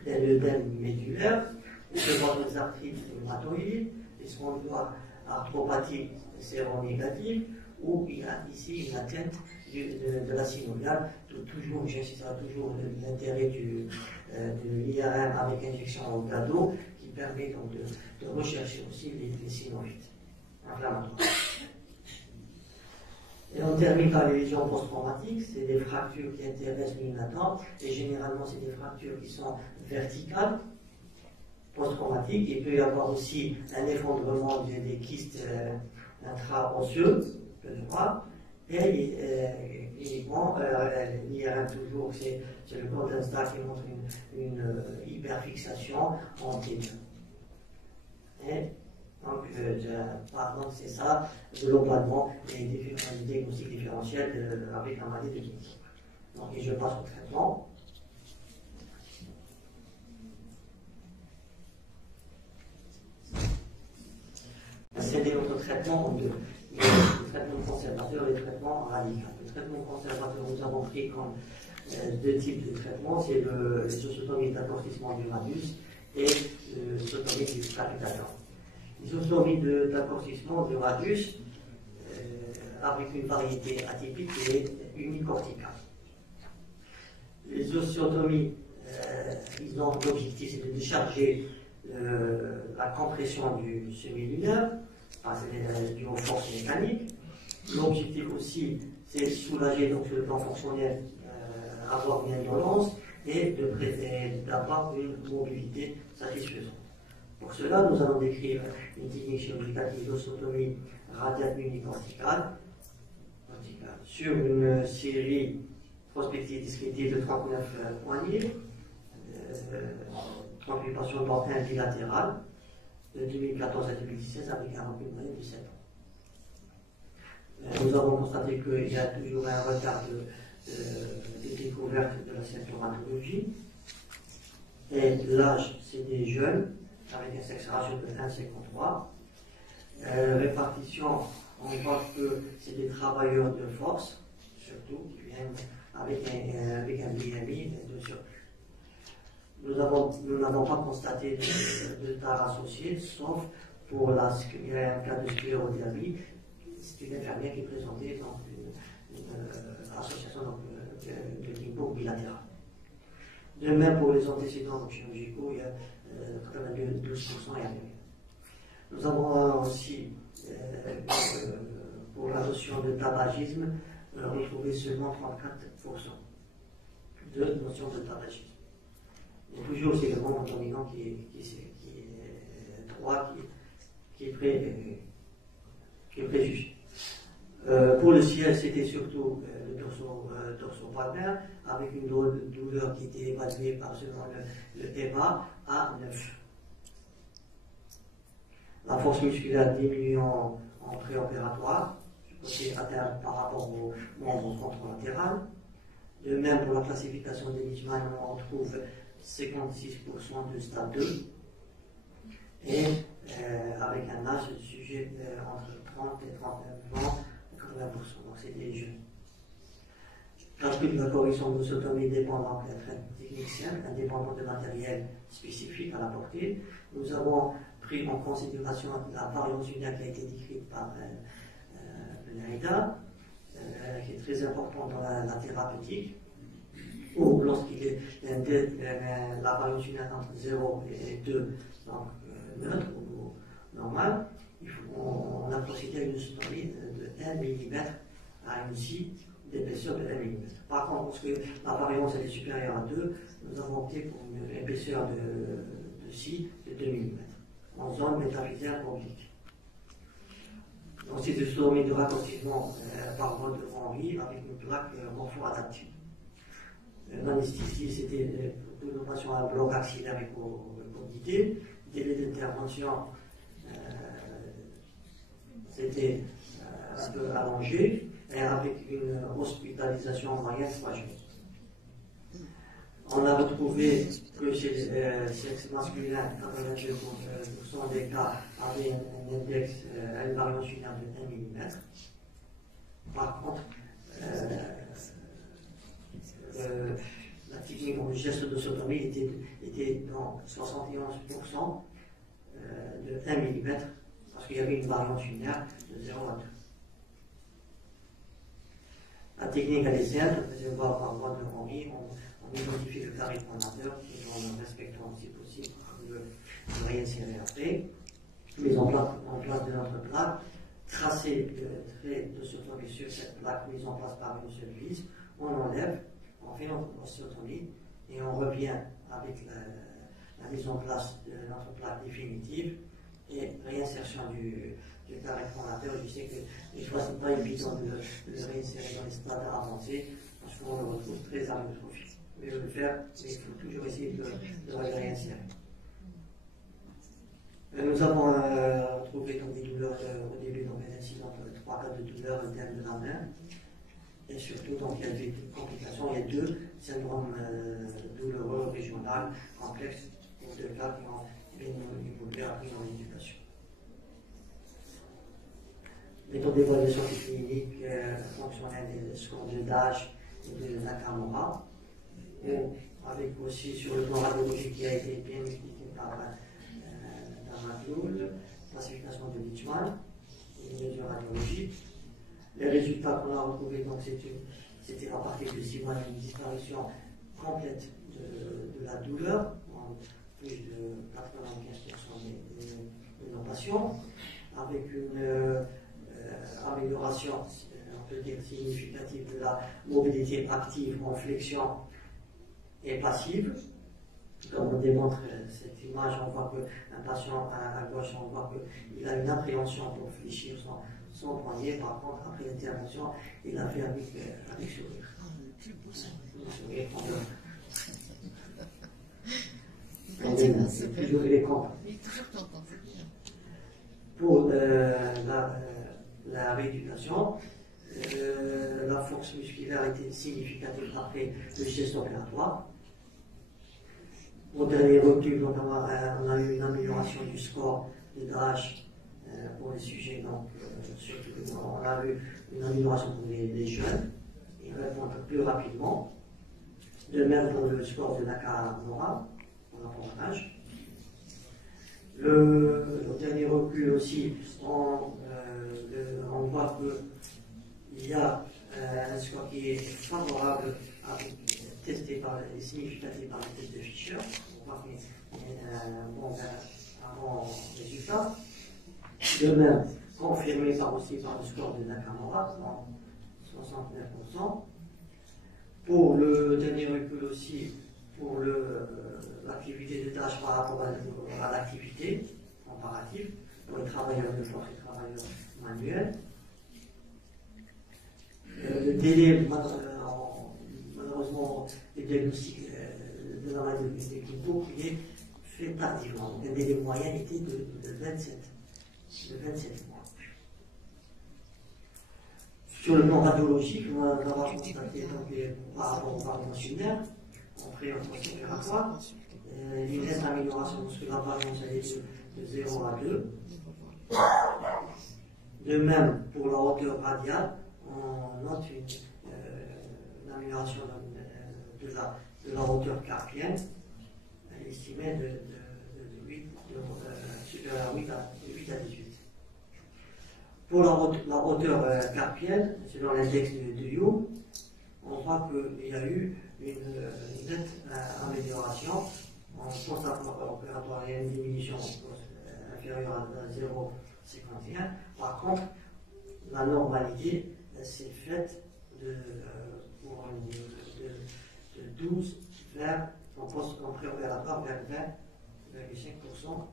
d'un œdème médulaire, des arthrites rhumatoïdes, des spondyloarthropathies séronégative, où il y a ici une atteinte de la synoviale. Toujours, j'insisterai toujours l'intérêt de l'IRM avec injection au cadeau qui permet donc de rechercher aussi les synovites inflammatoires. Et on termine par les lésions post-traumatiques, c'est des fractures qui intéressent l'UNATAN, et généralement c'est des fractures qui sont verticales, post-traumatiques. Il peut y avoir aussi un effondrement des kystes intra-osseux, et l'IRM toujours, c'est le Golden Star qui montre une hyperfixation en T2. Et donc, c'est ça, globalement, les diagnostics différentiels avec la maladie de Guinée. Donc, et je passe au traitement. C'est notre traitement en deux. Le traitement conservateur et le traitement radical. Le traitement conservateur, nous avons pris comme deux types de traitements, c'est l'isostonie d'amortissement du radius et l'isostonie du capitateur. L'isostonie d'amortissement du radius avec une variété atypique et unicorticale. Les osteotomies, ils ont l'objectif, c'est de décharger la compression du semi-lunaire, dû aux forces mécaniques. L'objectif aussi, c'est de soulager donc, le plan fonctionnel, avoir une indolence et d'avoir une mobilité satisfaisante. Pour cela, nous allons décrire une technique chirurgicale d'isostotomie radiale unicorticale sur une série prospective descriptive de 39 poignées, 38 patients dans un bilatéral, de 2014 à 2016 avec un recul moyen de 7 ans. Nous avons constaté qu'il y a toujours un retard de découverte de la symptomatologie. Et l'âge, c'est des jeunes, avec un sexe ratio de 1,53. Répartition, on voit que c'est des travailleurs de force, surtout, qui viennent avec un BMI de surplus. Nous n'avons pas constaté de tard associé, sauf pour un cas de sclérodermie. C'est une infirmière qui présentait donc une association de type bilatéral. De même pour les antécédents chirurgicaux, il y a 12% et à venir. Nous avons aussi, pour la notion de tabagisme, retrouvé seulement 34% de notion de tabagisme. Et toujours, c'est le membre dominant qui est droit, qui est préjugé. Pour le ciel, c'était surtout le dorso-palmaire, avec une douleur qui était évaluée par selon le EMA à 9. La force musculaire diminue en préopératoire, côté interne par rapport au membre contralatéral. De même, pour la classification des Leishman, on trouve 56% de stade 2 et avec un âge de sujet entre 30 et 39 ans, 80%. Donc c'est des jeunes. calcul de la correction de sotomie dépendant de la technique simple, indépendant de matériel spécifique à la portée. Nous avons pris en considération la variance unique qui a été décrite par Benahida, qui est très importante dans la thérapeutique, ou lorsqu'il est la variance unique entre 0 et 2, donc neutre ou normal, on a procédé à une sotomie de 1 mm à une scie d'épaisseur de 1 mm. Par contre, lorsque la variance est supérieure à 2, nous avons opté pour une épaisseur de scie de 2 mm en zone métaphysiale oblique. Donc c'est une sotomie de raccourcissement par voie de Henry avec une plaque morpho-adaptive. L'anesthésie, c'était pour nos patients à bloc axillaire et commodité. Délai d'intervention, c'était un peu allongé, et avec une hospitalisation en moyenne 3 jours. On a retrouvé que chez le sexe masculin, 82% des cas avaient un index, une variance unique de 1 mm. Par contre, la technique, le geste de sotomie était dans 71% de 1 mm, parce qu'il y avait une variance unique de 0 à 2. La technique, elle est simple, on faisait voir par voie de Henry, on identifie le carré fondateur, et en respectant si possible le réinsérer après. Mise en place de notre plaque, tracer le trait de sotomie sur cette plaque mise en place par une seule vis, on enlève, on fait notre sotomie et on revient avec la mise en place de notre plaque définitive et réinsertion du carré fondateur. Je sais que des fois ce n'est pas évident de le réinsérer dans les stades avancés parce qu'on le retrouve très amyotrophique. Mais le faire, il faut toujours essayer de le réinsérer. Nous avons retrouvé donc, des douleurs au début, donc des incidents de 3 cas de douleurs internes de la main. Et surtout, donc, il y a des complications, il y a 2 syndromes douloureux régionaux complexes pour 2 cas qui ont évolué après dans l'éducation. Méthode d'évaluation clinique fonctionnelle des scores de Dash et de Nakamura, avec aussi sur le plan radiologique qui a été bien expliqué par Matloul, classification de Lichman, et une mesure radiologique. Les résultats qu'on a retrouvés, donc c'était à partir de 6 mois une disparition complète de la douleur, en plus de 95% de nos patients, avec une amélioration, on peut dire significative, de la mobilité active en flexion et passive. Comme on démontre cette image, on voit qu'un patient à gauche, on voit qu'il a une appréhension pour fléchir son poignet. Par contre, après l'intervention, il a fait avec sourire. Sourire c'est toujours éléquant. Pour la rééducation, la force musculaire était significative après le geste opératoire. Au dernier recul, donc, on a eu une amélioration du score de DASH pour les sujets, donc surtout on a eu une amélioration pour les jeunes, ils répondent plus rapidement. De même pour le score de Nakamura, pour rapport à l'âge. Au dernier recul aussi, on voit qu'il y a un score qui est favorable testé et significatif par les tests de Fischer. On voit qu'il y a un bon résultat. De même, confirmé aussi par le score de Nakamura, 69%. Pour le dernier recul aussi, pour l'activité de tâche par rapport à l'activité comparative, pour les travailleurs de force et les travailleurs manuels. Le délai, malheureusement, le diagnostic de la maladie de Kipo est fait tardivement. Donc, le délai moyen était de 27 mois. Sur le plan radiologique, on va constater par rapport aux variances urinaires, en pré-opératoire, il y a une amélioration parce que la variance est de 0 à 2. De même, pour la hauteur radiale, on note une l'amélioration de la hauteur carpienne, estimée de 8, supérieure à 8 à 18. Pour la hauteur carpienne, selon l'index de Young, on voit qu'il y a eu une nette amélioration. En poste opératoire, il y a une diminution inférieure à 0,51. Par contre, la normalité s'est faite de 12 vers en poste préopératoire vers 20,5%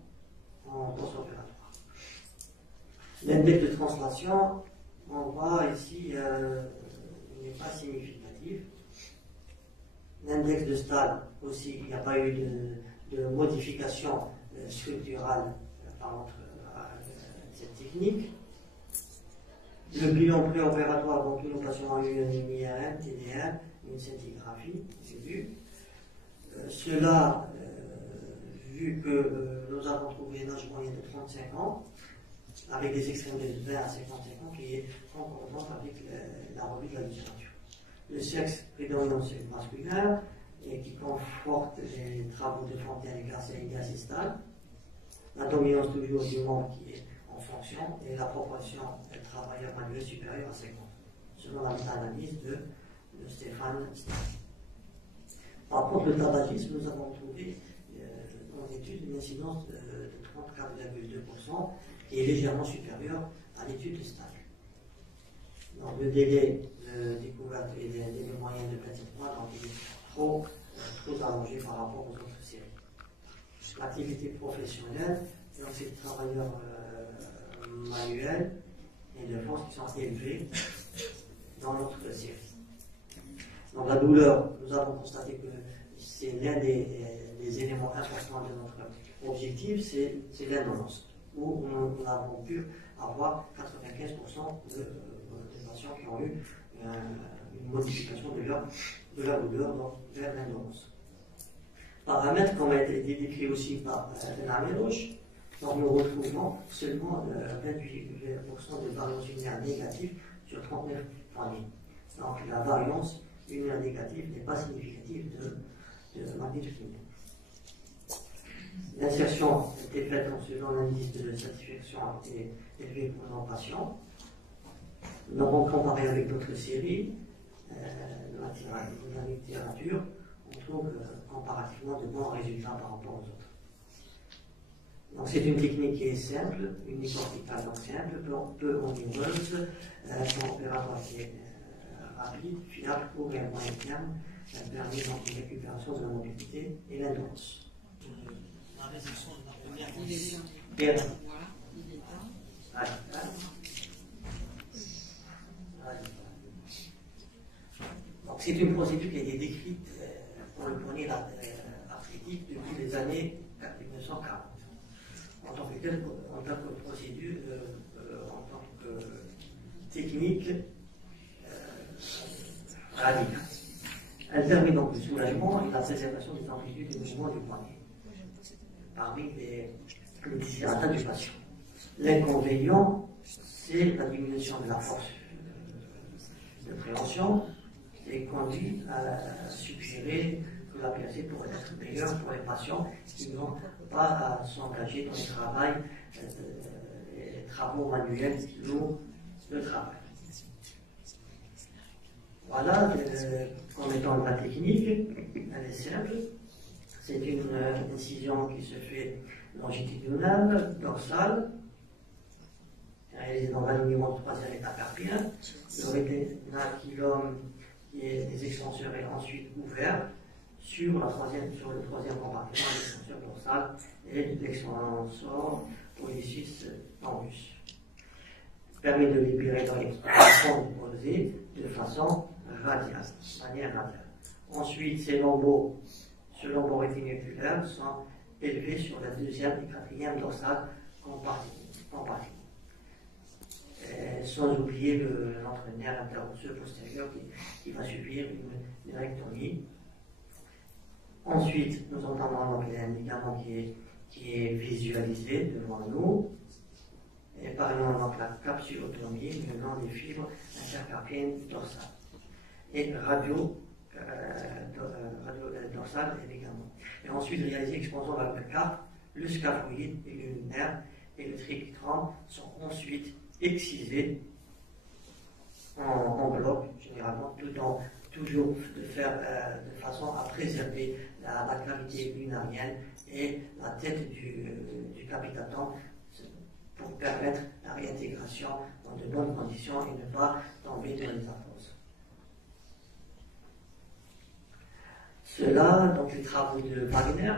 en poste opératoire. L'index de translation, on voit ici, n'est pas significatif. L'index de stade aussi, il n'y a pas eu de modification structurale par cette technique. Le bilan préopératoire, donc tous nos patients ont eu une IRM, TDM, une scintigraphie, c'est vu. Cela, vu que nous avons trouvé un âge moyen de 35 ans, avec des extrémités de 20 à 55 ans, qui est concordante avec la revue de la littérature. Le sexe prédominant, c'est le masculin, et qui conforte les travaux de Fontaine et Garcia et assez stable. La dominance toujours du membre qui est en fonction, et la proportion des travailleurs manuels supérieure à 50, selon la méta-analyse de Stéphane Stein. Par contre, le tabagisme, nous avons trouvé en étude une incidence de 34,2%, qui est légèrement supérieure à l'étude de Stein. Donc le délai de découverte et le délai moyen de 27 mois, donc il est trop allongé par rapport aux autres séries. L'activité professionnelle, donc c'est des travailleurs manuels et de force qui sont élevés dans notre série. Donc la douleur, nous avons constaté que c'est l'un des éléments importants de notre objectif, c'est l'indolence, où nous avons pu avoir 95% de patients qui ont eu une modification de leur douleur vers l'indolence. Paramètres comme a été décrit aussi par l'armée rouge, donc nous retrouvons seulement 28% de variance linéaire négative sur 39 familles. Donc la variance linéaire négative n'est pas significative de magnitude linéaire. L'insertion était faite selon l'indice de satisfaction élevé pour nos patients. Nous avons comparé avec d'autres séries de la littérature, on trouve comparativement de bons résultats par rapport aux autres. Donc c'est une technique qui est simple, unicorticale, donc simple, peu onéreuse, opératoire qui est rapide, fiable, court et à moyen terme, elle permet donc une récupération de la mobilité et l'endurance. La résection de la première condition. Donc c'est une procédure qui a été décrite pour le premier arthritique depuis les années 1940. En tant que procédure, en tant que technique radicale. Elle permet donc le soulagement et la préservation des amplitudes et mouvements du poignet parmi les désirata du patient. L'inconvénient, c'est la diminution de la force de préhension et conduit à suggérer que la PAC pourrait être meilleure pour les patients qui n'ont pas à s'engager dans les travaux manuels lourds de travail. Voilà, comme étant la technique, elle est simple. C'est une incision qui se fait longitudinale, dorsale, réalisée dans l'alignement du troisième état carpien. Le rétinaculum qui est des extenseurs est ensuite ouvert sur le troisième compartiment, l'extenseur dorsale et l'extensor pollicis tendus. Permet de libérer dans l'extension posée de façon radiale, manière radiale. Ensuite, ces lambeaux, ce lambeau rétiniculaire, sont élevés sur la deuxième et quatrième dorsale compartiment. Sans oublier l'entraîneur interosseux postérieur qui va subir une rectomie. Ensuite, nous entendons donc un ligament qui est visualisé devant nous. Et par exemple, donc la capsulotomie, le long des fibres intercarpiennes dorsales. et radio dorsale également. Et ensuite réaliser l'expansion vers la carte, le scaphoïde et le lunaire et le trictran sont ensuite excisés en bloc, généralement, toujours de faire de façon à préserver la cavité lunarienne et la tête du capitaton pour permettre la réintégration dans de bonnes conditions et ne pas tomber dans les arthroses. Cela, donc les travaux de Wagner,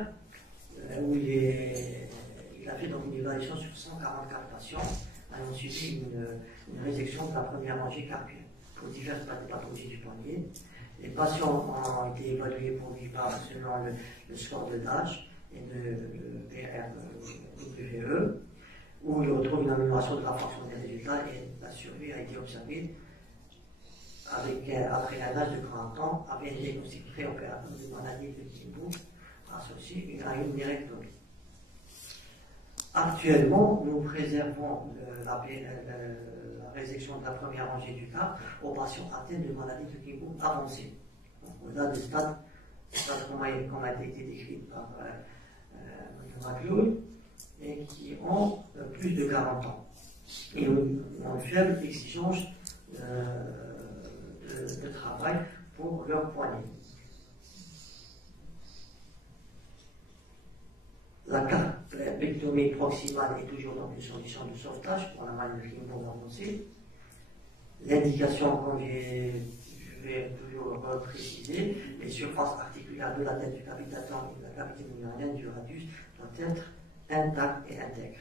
où il a fait donc une évaluation sur 144 patients, ayant suivi une résection de la première rangée carpienne pour diverses pathologies du poignet. Les patients ont été évalués pour lui selon le score de Dutch et de PRWE, où il retrouve une amélioration de la fonction des résultats et la survie a été observée après un âge de 40 ans, avec un diagnostic préopératoire de maladie de Kimbrough associée à une myrectomie. Actuellement, nous préservons la résection de la première rangée du cas aux patients atteints de maladie de Kimbrough avancée. Au-delà des stades comme a été décrit par Mme McLeod, et qui ont plus de 40 ans. Et ont une faible exigence de travail pour leur poignet. La carpectomie proximale est toujours dans une solution de sauvetage pour la maladie de Kimbrough avancée. L'indication, comme je vais toujours préciser, les surfaces articulaires de la tête du capitaton et de la cavité lunarienne du radius doivent être intactes et intègres.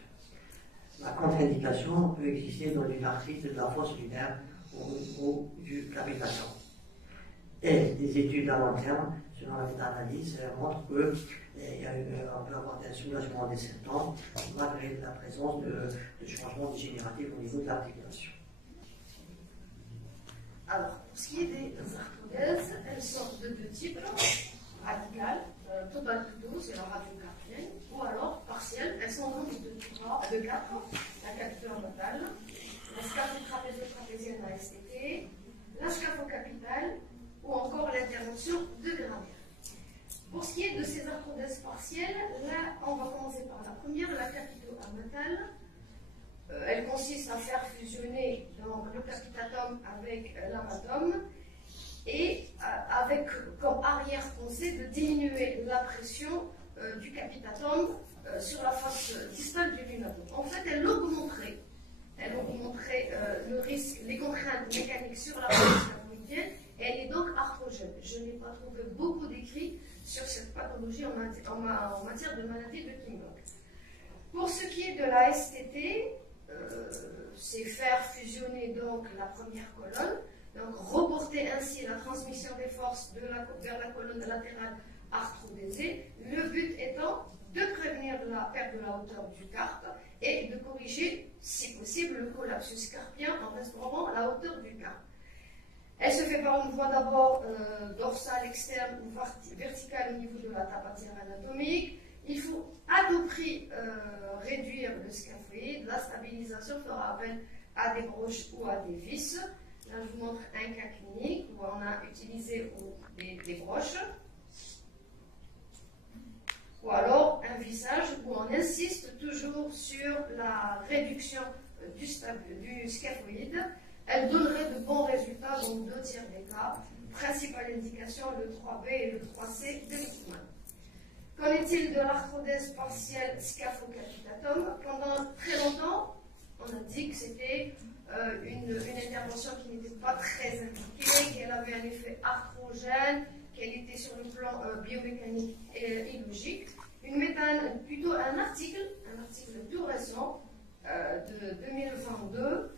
La contre-indication peut exister dans une arthrite de la fosse lunaire ou du capitaton. Et des études à long terme, selon la méta-analyse, montrent qu'on peut avoir un soulagement des symptômes malgré la présence de changements dégénératifs au niveau de l'articulation. Alors, pour ce qui est des arthrodèses, elles sont de deux types, radicales, totale plutôt, c'est la radiocarpienne, ou alors partielles, elles sont donc de 4, la capitule natale, la scaphotrapézienne, la STT, la scaphocapitale, ou encore l'intervention de grammaire. Pour ce qui est de ces arthrodèses partielles, là, on va commencer par la première, la capito-amatale. Elle consiste à faire fusionner donc, le capitatum avec l'amatum et avec comme arrière-pensée de diminuer la pression du capitatum sur la face distale du lunatum. En fait, elle augmenterait le risque, les contraintes mécaniques sur la face scaphoïdienne et elle est donc arthrogène. Je n'ai pas trouvé beaucoup d'écrits sur cette pathologie en matière de maladie de Kimbrough. Pour ce qui est de la STT, c'est faire fusionner donc la première colonne, donc reporter ainsi la transmission des forces vers la colonne latérale arthrodésée, le but étant de prévenir la perte de la hauteur du carpe et de corriger, si possible, le collapsus carpien en restaurant la hauteur du carpe. Elle se fait par une voie d'abord dorsale externe ou verticale au niveau de la tabatière anatomique. Il faut à tout prix réduire le scaphoïde. La stabilisation fera appel à des broches ou à des vis. Là, je vous montre un cas clinique où on a utilisé des broches. Ou alors un vissage où on insiste toujours sur la réduction du scaphoïde. Elle donnerait de bons résultats dans 2 tiers des cas. Principale indication, le 3B et le 3C de Lichtmann. Qu'en est-il de l'arthrodèse partielle scaphocapitatum? Pendant très longtemps, on a dit que c'était une intervention qui n'était pas très indiquée, qu'elle avait un effet arthrogène, qu'elle était sur le plan biomécanique et logique. Plutôt un article tout récent de 2022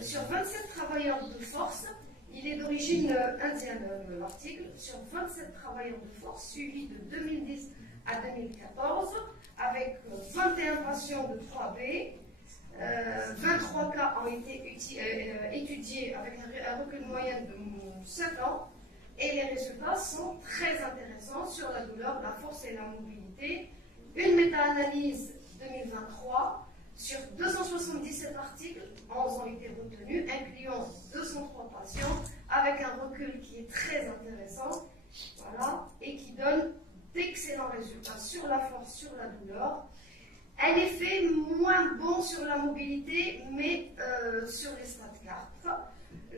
sur 27 travailleurs de force. Il est d'origine indienne, l'article, sur 27 travailleurs de force, suivi de 2010 à 2014, avec 21 patients de 3B. 23 cas ont été étudiés avec un recul moyen de 7 ans. Et les résultats sont très intéressants sur la douleur, la force et la mobilité. Une méta-analyse 2023 Sur 277 articles, 11 ont été retenus, incluant 203 patients, avec un recul qui est très intéressant, voilà, et qui donne d'excellents résultats sur la force, sur la douleur. Un effet moins bon sur la mobilité, mais sur les stades 4.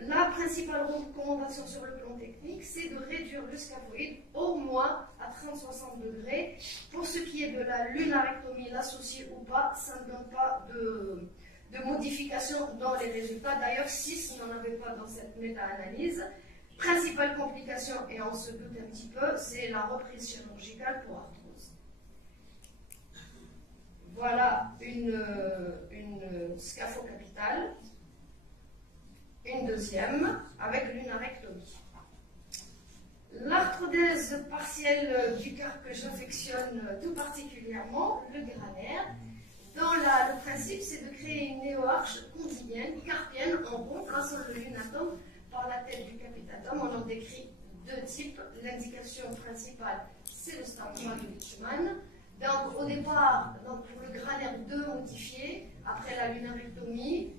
La principale recommandation sur le plan technique, c'est de réduire le scaphoïde au moins à 30-60 degrés. Pour ce qui est de la lunarectomie, l'associer ou pas, ça ne donne pas de modification dans les résultats. D'ailleurs, 6 n'en avaient pas dans cette méta-analyse. Principale complication, et on se doute un petit peu, c'est la reprise chirurgicale pour arthrose. Voilà une scaphocapitale. Une deuxième avec lunarectomie. L'arthrodèse partielle du carpe que j'affectionne tout particulièrement, le granaire. Le principe, c'est de créer une néoarche condylienne, carpienne, en remplaçant le lunatome par la tête du capitatum. On en décrit deux types. L'indication principale, c'est le stade 3 de Litchman. Donc, au départ, pour le granaire 2 modifié, après la lunarectomie,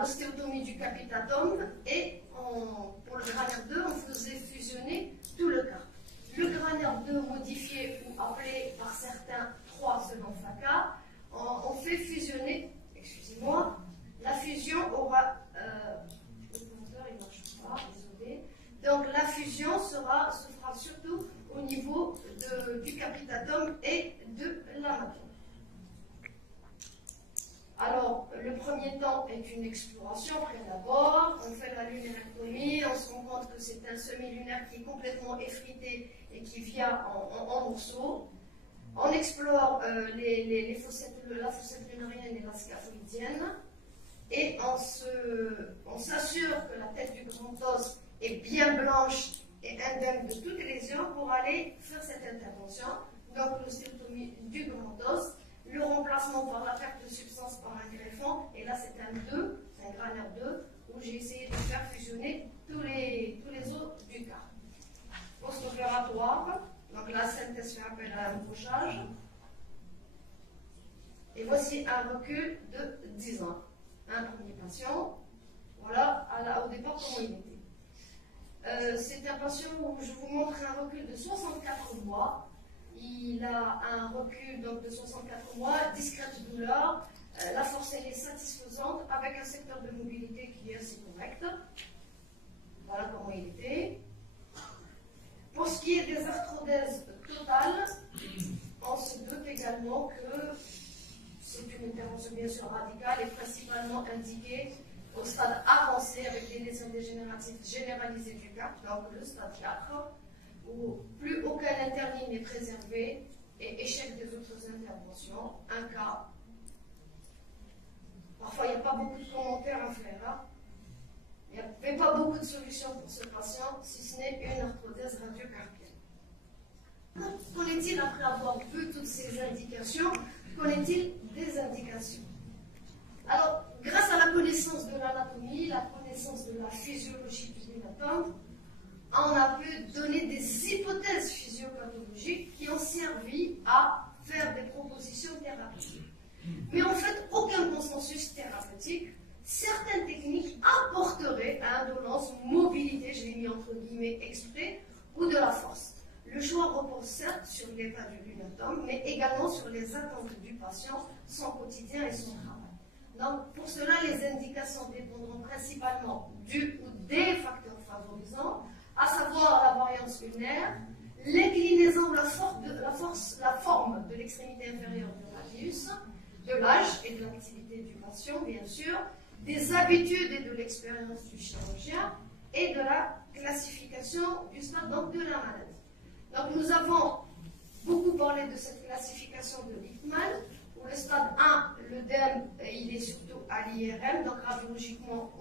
l'ostéotomie du capitatum, et pour le granaire 2, on faisait fusionner tout le carpe. Le granaire 2 modifié, ou appelé par certains 3 selon Faka, on fait fusionner, excusez-moi, la fusion aura, le compteur il ne marche pas, désolé, donc la fusion se fera surtout au niveau du capitatum et de l'amatum. Alors, le premier temps est une exploration d'abord, on fait la lunarectomie, on se rend compte que c'est un semi-lunaire qui est complètement effrité et qui vient en morceaux. On explore la fossette lunarienne et la scaphoïdienne, et on s'assure que la tête du grand os est bien blanche et indemne de toute lésion pour aller faire cette intervention. Donc, l'ostéotomie du grand os, le remplacement par la perte de substance par un greffon, et là c'est un granaire 2, où j'ai essayé de faire fusionner tous les os du carpe. Post-opératoire, donc la synthèse fait appel à un brochage, et voici un recul de 10 ans. Un premier patient, voilà au départ comment il était. C'est un patient où je vous montre un recul de 64 mois. Il a un recul donc, de 64 mois, discrète douleur, la force elle est satisfaisante, avec un secteur de mobilité qui est assez correct. Voilà comment il était. Pour ce qui est des arthrodèses totales, on se doute également que c'est une intervention bien sûr radicale et principalement indiquée au stade avancé avec des lésions dégénératives généralisées du carpe, donc le stade 4. Où plus aucun interné n'est préservé et échec des autres interventions, un cas. Parfois, il n'y a pas beaucoup de commentaires à faire. Hein. Il n'y avait pas beaucoup de solutions pour ce patient, si ce n'est une arthrodèse radiocarpienne. Qu'en est-il après avoir vu toutes ces indications? Qu'en est-il des indications? Alors, grâce à la connaissance de l'anatomie, la connaissance de la physiologie du lunatome, on a pu donner des hypothèses physiopathologiques qui ont servi à faire des propositions thérapeutiques. Mais en fait, aucun consensus thérapeutique. Certaines techniques apporteraient à indolence, mobilité, je l'ai mis entre guillemets exprès, ou de la force. Le choix repose certes sur l'état du lunatome, mais également sur les attentes du patient, son quotidien et son travail. Donc, pour cela, les indications dépendront principalement du ou des facteurs favorisants, à savoir la variance lunaire, l'inclinaison, la forme de l'extrémité inférieure du radius, de l'âge et de l'activité du patient, bien sûr, des habitudes et de l'expérience du chirurgien, et de la classification du stade donc, de la maladie. Donc nous avons beaucoup parlé de cette classification de Lichtman, où le stade 1, l'œdème, il est surtout à l'IRM, donc radiologiquement,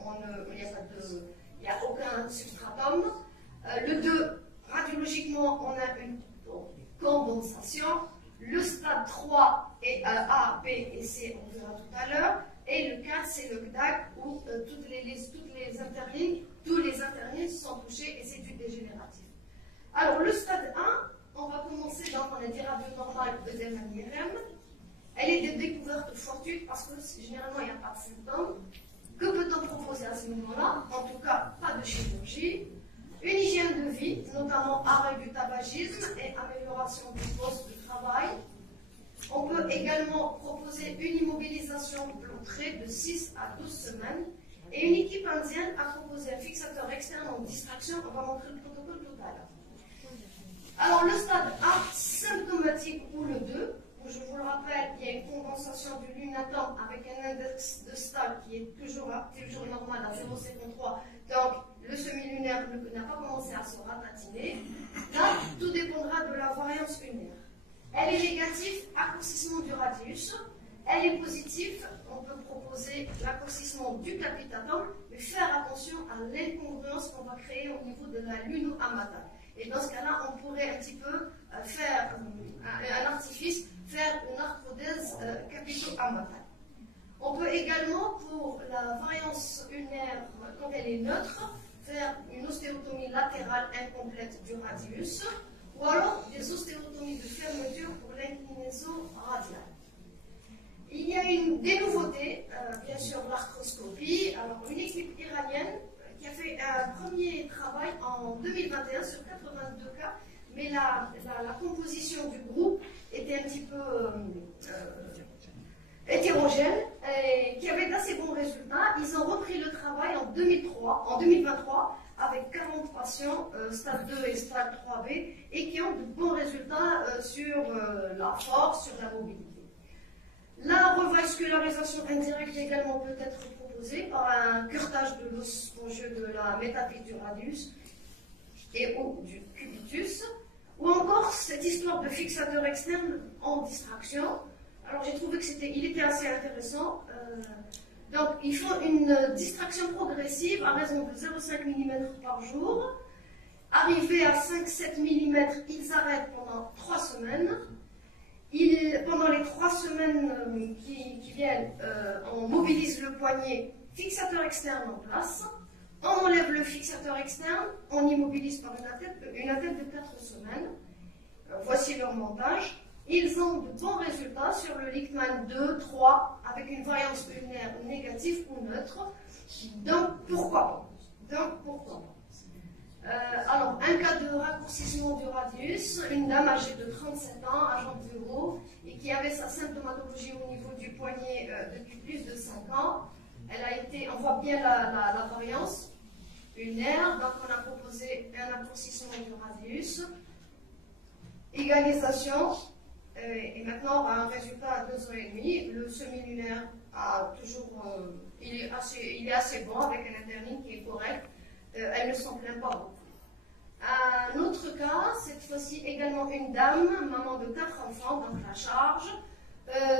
il n'y a aucun substratum. Le 2, radiologiquement, on a une condensation. Le stade 3 est A, B et C, on verra tout à l'heure. Et le 4, c'est le GDAC, où tous les interlignes sont touchés et c'est du dégénératif. Alors, le stade 1, on va commencer, donc on a dit radio normale, œdème à l'IRM. Elle est des découvertes fortuites parce que généralement il n'y a pas de symptômes. Que peut-on proposer à ce moment-là? En tout cas, pas de chirurgie. Une hygiène de vie, notamment arrêt du tabagisme et amélioration du poste de travail. On peut également proposer une immobilisation pleutrée de 6 à 12 semaines. Et une équipe indienne a proposé un fixateur externe en distraction. On va montrer le protocole tout à l'heure. Alors, le stade asymptomatique ou le 2, où je vous le rappelle, il y a une condensation du lunatum avec un index de Stahl qui est toujours normal à 0,53. Donc, le semi-lunaire n'a pas commencé à se ratatiner. Là, tout dépendra de la variance lunaire. Elle est négative, raccourcissement du radius. Elle est positive, on peut proposer raccourcissement du capitatum, mais faire attention à l'incongruence qu'on va créer au niveau de la luno-amata. Et dans ce cas-là, on pourrait un petit peu faire un artifice, faire une arthrodèse capito-amatale. On peut également, pour la variance ulnaire, quand elle est neutre, faire une ostéotomie latérale incomplète du radius, ou alors des ostéotomies de fermeture pour l'inclinaison radiale. Il y a des nouveautés, bien sûr l'arthroscopie. Alors, une équipe iranienne qui a fait un premier travail en 2021 sur 82 cas, mais la composition du groupe était un petit peu hétérogène et qui avait d'assez bons résultats. Ils ont repris le travail en 2023 avec 40 patients stade 2 et stade 3B et qui ont de bons résultats sur la force, sur la mobilité. La revascularisation indirecte également peut être proposée par un curetage de l'os spongieux de la métafiche du radius et ou du cubitus, ou encore cette histoire de fixateur externe en distraction. Alors j'ai trouvé qu'il était assez intéressant. Donc il faut une distraction progressive à raison de 0,5 mm par jour. Arrivé à 5-7 mm, ils arrêtent pendant 3 semaines. Pendant les 3 semaines qui viennent, on mobilise le poignet, fixateur externe en place. On enlève le fixateur externe, on immobilise par une attelle de 4 semaines. Voici leur montage. Ils ont de bons résultats sur le Lichtman 2, 3, avec une variance ulnaire négative ou neutre. Donc, pourquoi pas? Alors, un cas de raccourcissement du radius, une dame âgée de 37 ans, agent de bureau, et qui avait sa symptomatologie au niveau du poignet depuis plus de 5 ans. On voit bien la variance ulnaire, donc on a proposé un raccourcissement du radius, égalisation, et maintenant on a un résultat à 2 ans et demi. Le semi-lunaire a toujours, il est assez bon avec un interline qui est correct. Elle ne s'en plaint pas beaucoup. Un autre cas, cette fois-ci également une dame, maman de 4 enfants, donc la charge,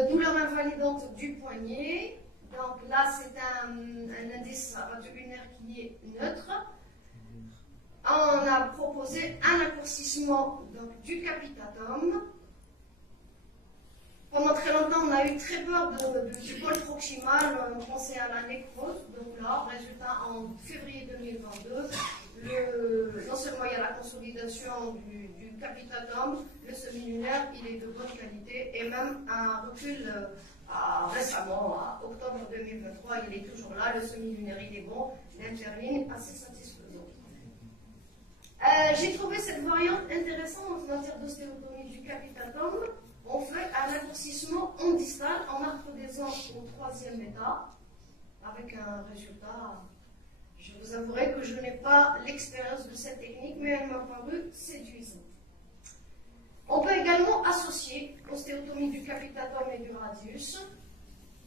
douleur invalidante du poignet. Donc là, c'est un indice radio-ulnaire qui est neutre. On a proposé un raccourcissement du capitatum. Pendant très longtemps, on a eu très peur du pôle proximal, on pensait à la nécrose. Donc là, résultat en février 2022, non seulement il y a la consolidation du capitatum, le semi-lunaire, il est de bonne qualité, et même un recul récemment, à octobre 2023, il est toujours là, le semi-lunaire il est bon, l'interline assez satisfaisant. J'ai trouvé cette variante intéressante en matière d'ostéotomie du capitatum. On fait un raccourcissement en distal en arthrodésant au 3e état, avec un résultat. Je vous avouerai que je n'ai pas l'expérience de cette technique, mais elle m'a paru séduisante. On peut également associer l'ostéotomie du capitatum et du radius.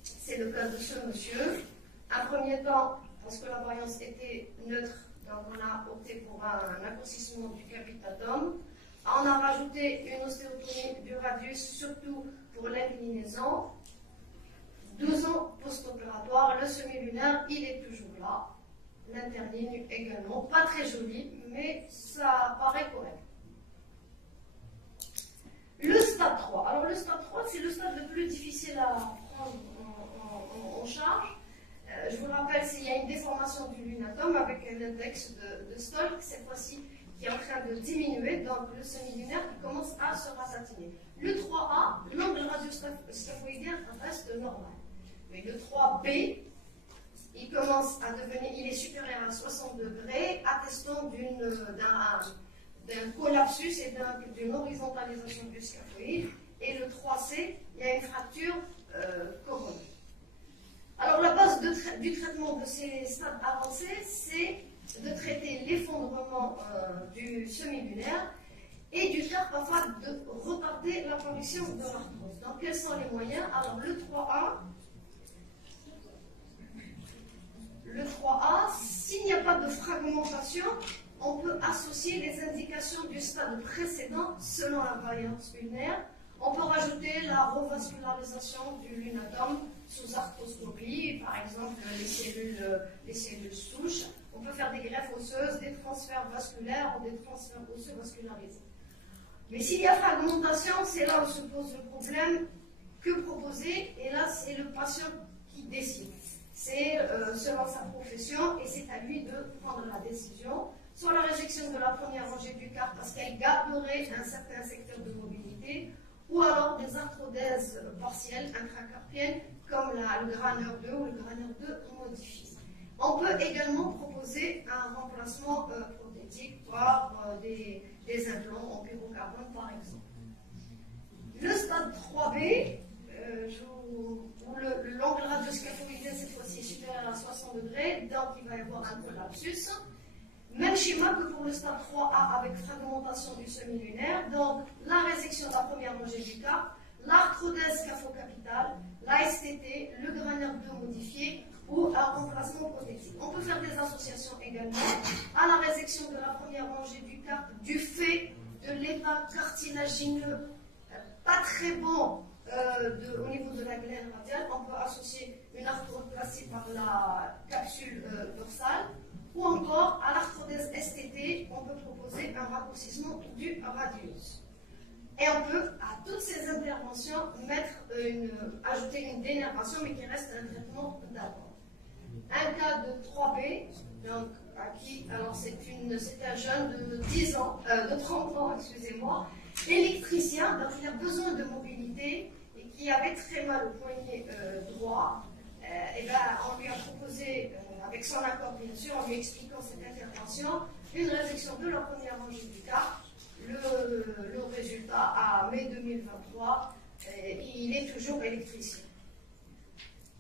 C'est le cas de ce monsieur. Un premier temps, parce que la variance était neutre, donc on a opté pour un raccourcissement du capitatum. On a rajouté une ostéotomie du radius, surtout pour l'inclinaison. 12 ans post-opératoire, le semi-lunaire, il est toujours là. L'interligne également, pas très joli, mais ça paraît correct. Le stade 3. Alors le stade 3, c'est le stade le plus difficile à prendre en charge. Je vous rappelle, s'il y a une déformation du lunatum avec un index de Stolk, cette fois-ci, qui est en train de diminuer, donc le semi-lunaire qui commence à se ratatiner. Le 3A, l'angle radius scaphoïdien reste normal. Mais le 3B, il commence à devenir, il est supérieur à 60 degrés, attestant d'un collapsus et d'une horizontalisation du scaphoïde. Et le 3C, il y a une fracture coronale. Alors la base du traitement de ces stades avancés, c'est de traiter l'effondrement du semi-lunaire et du quart parfois de retarder l'apparition de l'arthrose. Donc quels sont les moyens? Alors le 3A, s'il n'y a pas de fragmentation, on peut associer les indications du stade précédent selon la variance lunaire. On peut rajouter la revascularisation du lunatome sous arthroscopie, par exemple les cellules souches. On peut faire des greffes osseuses, des transferts vasculaires ou des transferts osseux vascularisés. Mais s'il y a fragmentation, c'est là où se pose le problème. Que proposer? Et là, c'est le patient qui décide. C'est selon sa profession et c'est à lui de prendre la décision. Soit la réjection de la première rangée du quart parce qu'elle garderait un certain secteur de mobilité, ou alors des arthrodèses partielles intracarpiennes comme le Graner 2 ou le Graner 2 modifié. On peut également proposer un remplacement prothétique par des implants en pyrocarbone par exemple. Le stade 3B, où l'angle radioscaphoïdien cette fois-ci est supérieur à 60 degrés, donc il va y avoir un collapsus. Même schéma que pour le stade 3A avec fragmentation du semi-lunaire, donc la résection de la première rangée du quart, l'arthrodèse scaphocapitale, la STT, le Graner 2 modifié ou un remplacement prothétique. On peut faire des associations également à la résection de la première rangée du quart du fait de l'état cartilagineux pas très bon au niveau de la glaine radiale. On peut associer une arthroplastie par la capsule dorsale. Ou encore, à l'arthrodèse STT, on peut proposer un raccourcissement du radius. Et on peut, à toutes ces interventions, ajouter une dénervation, mais qui reste un traitement d'abord. Un cas de 3B, donc alors c'est un jeune de 10 ans, de 30 ans, excusez-moi, électricien, donc il a besoin de mobilité et qui avait très mal au poignet droit. Et on lui a proposé, avec son accord bien sûr, en lui expliquant cette intervention, une résection de la première rangée du quart. Le résultat, à mai 2023, il est toujours électricien.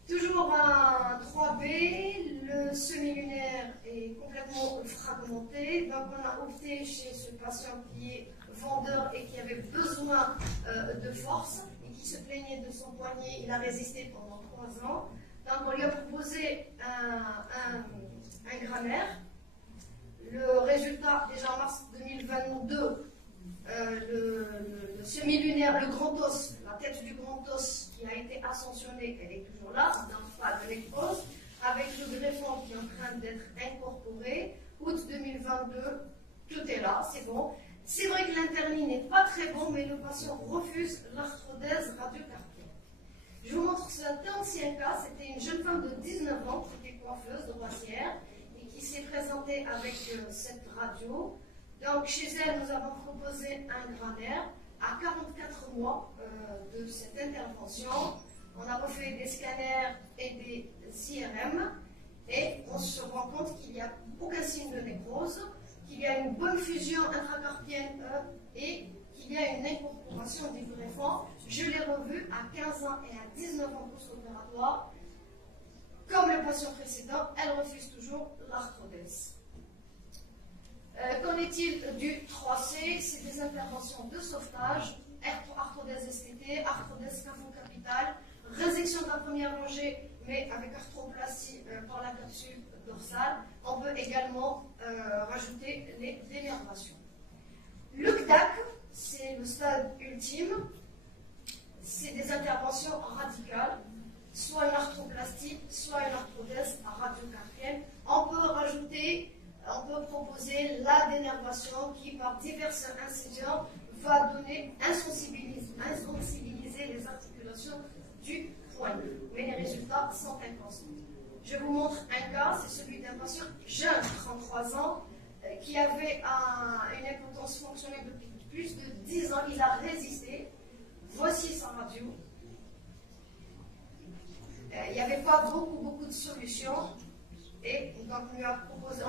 Toujours un 3B, le semi-lunaire est complètement fragmenté, donc on a opté chez ce patient qui est vendeur et qui avait besoin de force et qui se plaignait de son poignet. Il a résisté pendant 3 ans. Donc on lui a proposé un Graner. Le résultat, déjà en mars 2022, le semi-lunaire, le grand os, la tête du grand os qui a été ascensionnée, elle est toujours là, dans pas de nécrose, avec le greffon qui est en train d'être incorporé. Août 2022, tout est là, c'est bon. C'est vrai que l'internie n'est pas très bon, mais le patient refuse l'arthrodèse radiocarpienne. Je vous montre cet ancien cas, c'était une jeune femme de 19 ans qui était coiffeuse droitière et qui s'est présentée avec cette radio. Donc chez elle, nous avons proposé un Graner à 44 mois de cette intervention. On a refait des scanners et des IRM et on se rend compte qu'il n'y a aucun signe de nécrose, qu'il y a une bonne fusion intracarpienne et qu'il y a une incorporation du greffon. Je l'ai revu à 15 ans et à 19 ans post-opératoire. Comme le patient précédent, elle refuse toujours l'arthrodèse. Qu'en est-il du 3C? C'est des interventions de sauvetage, arthrodèse STT, arthrodèse scaphocapitale, résection de la première rangée, mais avec arthroplastie par la capsule dorsale. On peut également rajouter les dénervations. Le CDAC, c'est le stade ultime. C'est des interventions radicales, soit une arthroplastie, soit une arthrodèse radiocarpienne. On peut proposer la dénervation qui, par diverses incisions, va insensibiliser les articulations du poignet. Mais les résultats sont inconstants. Je vous montre un cas, c'est celui d'un patient jeune, 33 ans, qui avait une impotence fonctionnelle depuis plus de 10 ans. Il a résisté. Voici sa radio. solution. Et donc, on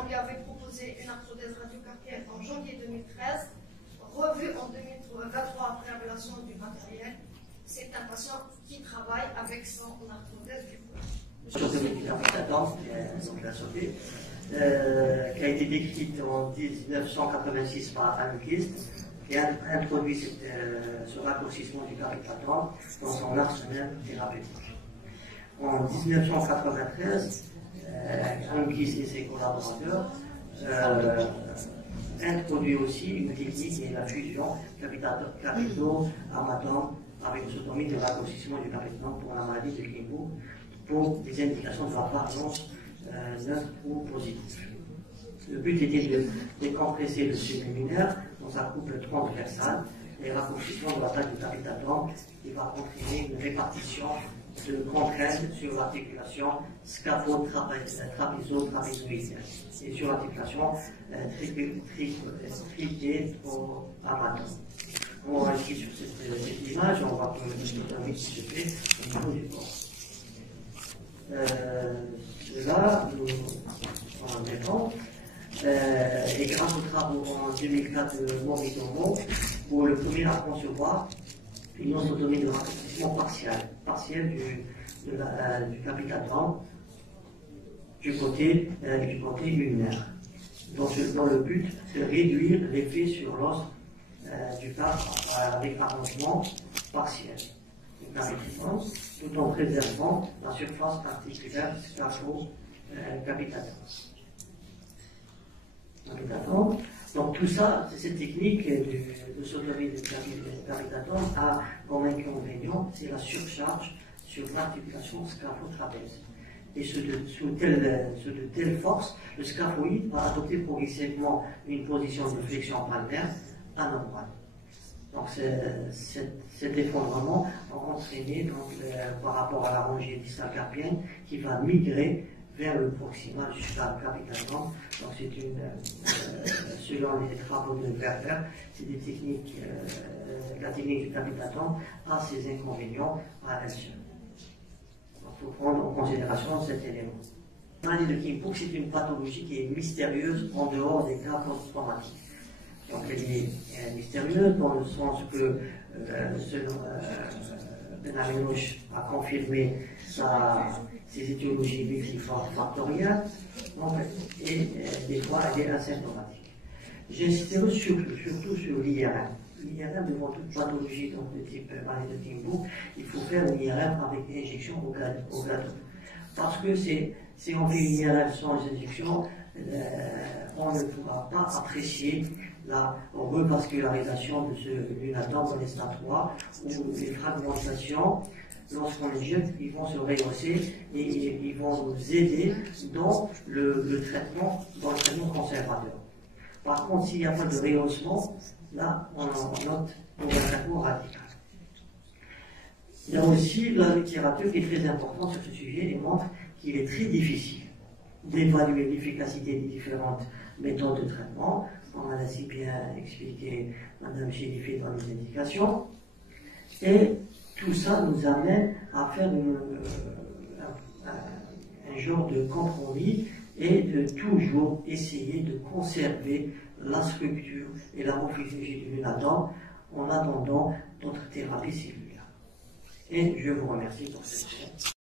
lui avait proposé une arthrodèse radiocarpienne en janvier 2013, revue en 2023 après révélation du matériel. C'est un patient qui travaille avec son arthrodèse du cou. Donc la sauté, qui a été décrite en 1986 par Almquist, qui a introduit ce raccourcissement du carpitatome dans son arsenal thérapeutique. En 1993, Almquist et ses collaborateurs introduit aussi une technique qui est la fusion capito-amatome avec une sotomie de raccourcissement du carpitatome pour la maladie de Kienboom, pour des indications de la variance neutre ou positive. Le but était de décompresser le subliminaire dans un couple transversal et raccourcissement de la taille du carpitatome qui va entraîner une répartition de contraintes sur l'articulation scapho-trapézo-trapézoïdienne et sur l'articulation triqué-amatome. On va ici sur cette image, on va prendre le dynamique qui se fait au niveau du corps. Là, nous en mettons, et grâce aux travaux en 2004 de Maurice Domo, pour le premier à concevoir une ostotomie de raccourcissement partiel du capitatum du côté ulnaire, dans le but de réduire l'effet sur l'os du cap avec arrangement partiel. Tout en préservant la surface articulaire scapho-capitatum. Donc tout ça, cette technique de sotomie de capitatum a comme inconvénient, c'est la surcharge sur l'articulation scapho-trapèze. Et sous de telles forces, le scaphoïde va adopter progressivement une position de flexion palmaire anormale. Donc cet effondrement va entraîner par rapport à la rangée distale carpienne qui va migrer vers le proximal du capitatum. Donc c'est selon les travaux de Werber, c'est des techniques, la technique du capitatum a ses inconvénients à elle seule. Il faut prendre en considération cet élément. La maladie de Kienboom, c'est une pathologie qui est mystérieuse en dehors des cas post-traumatiques. Donc elle est mystérieuse dans le sens que, selon Benamenoch a confirmé ses étiologies multifactorielles, et des fois elle est asymptomatique. J'insisterai surtout sur l'IRM. L'IRM, devant toute pathologie donc, de type maladie de Kienboom, il faut faire une IRM avec injection au gâteau. Parce que si on fait une IRM sans injection, on ne pourra pas apprécier la revascularisation de ce lunatome en état 3, où les fragmentations, lorsqu'on les jette, ils vont se rehausser et ils vont nous aider dans le traitement conservateur. Par contre, s'il n'y a pas de rehaussement, là, on note un traitement radical. Il y a aussi la littérature qui est très importante sur ce sujet et montre qu'il est très difficile d'évaluer l'efficacité des différentes méthodes de traitement, comme on a si bien expliqué Mme Chérifé dans les indications. Et tout ça nous amène à faire un genre de compromis et de toujours essayer de conserver la structure et la morphologie du lunatome en attendant d'autres thérapies cellulaires. Et je vous remercie pour cette séance.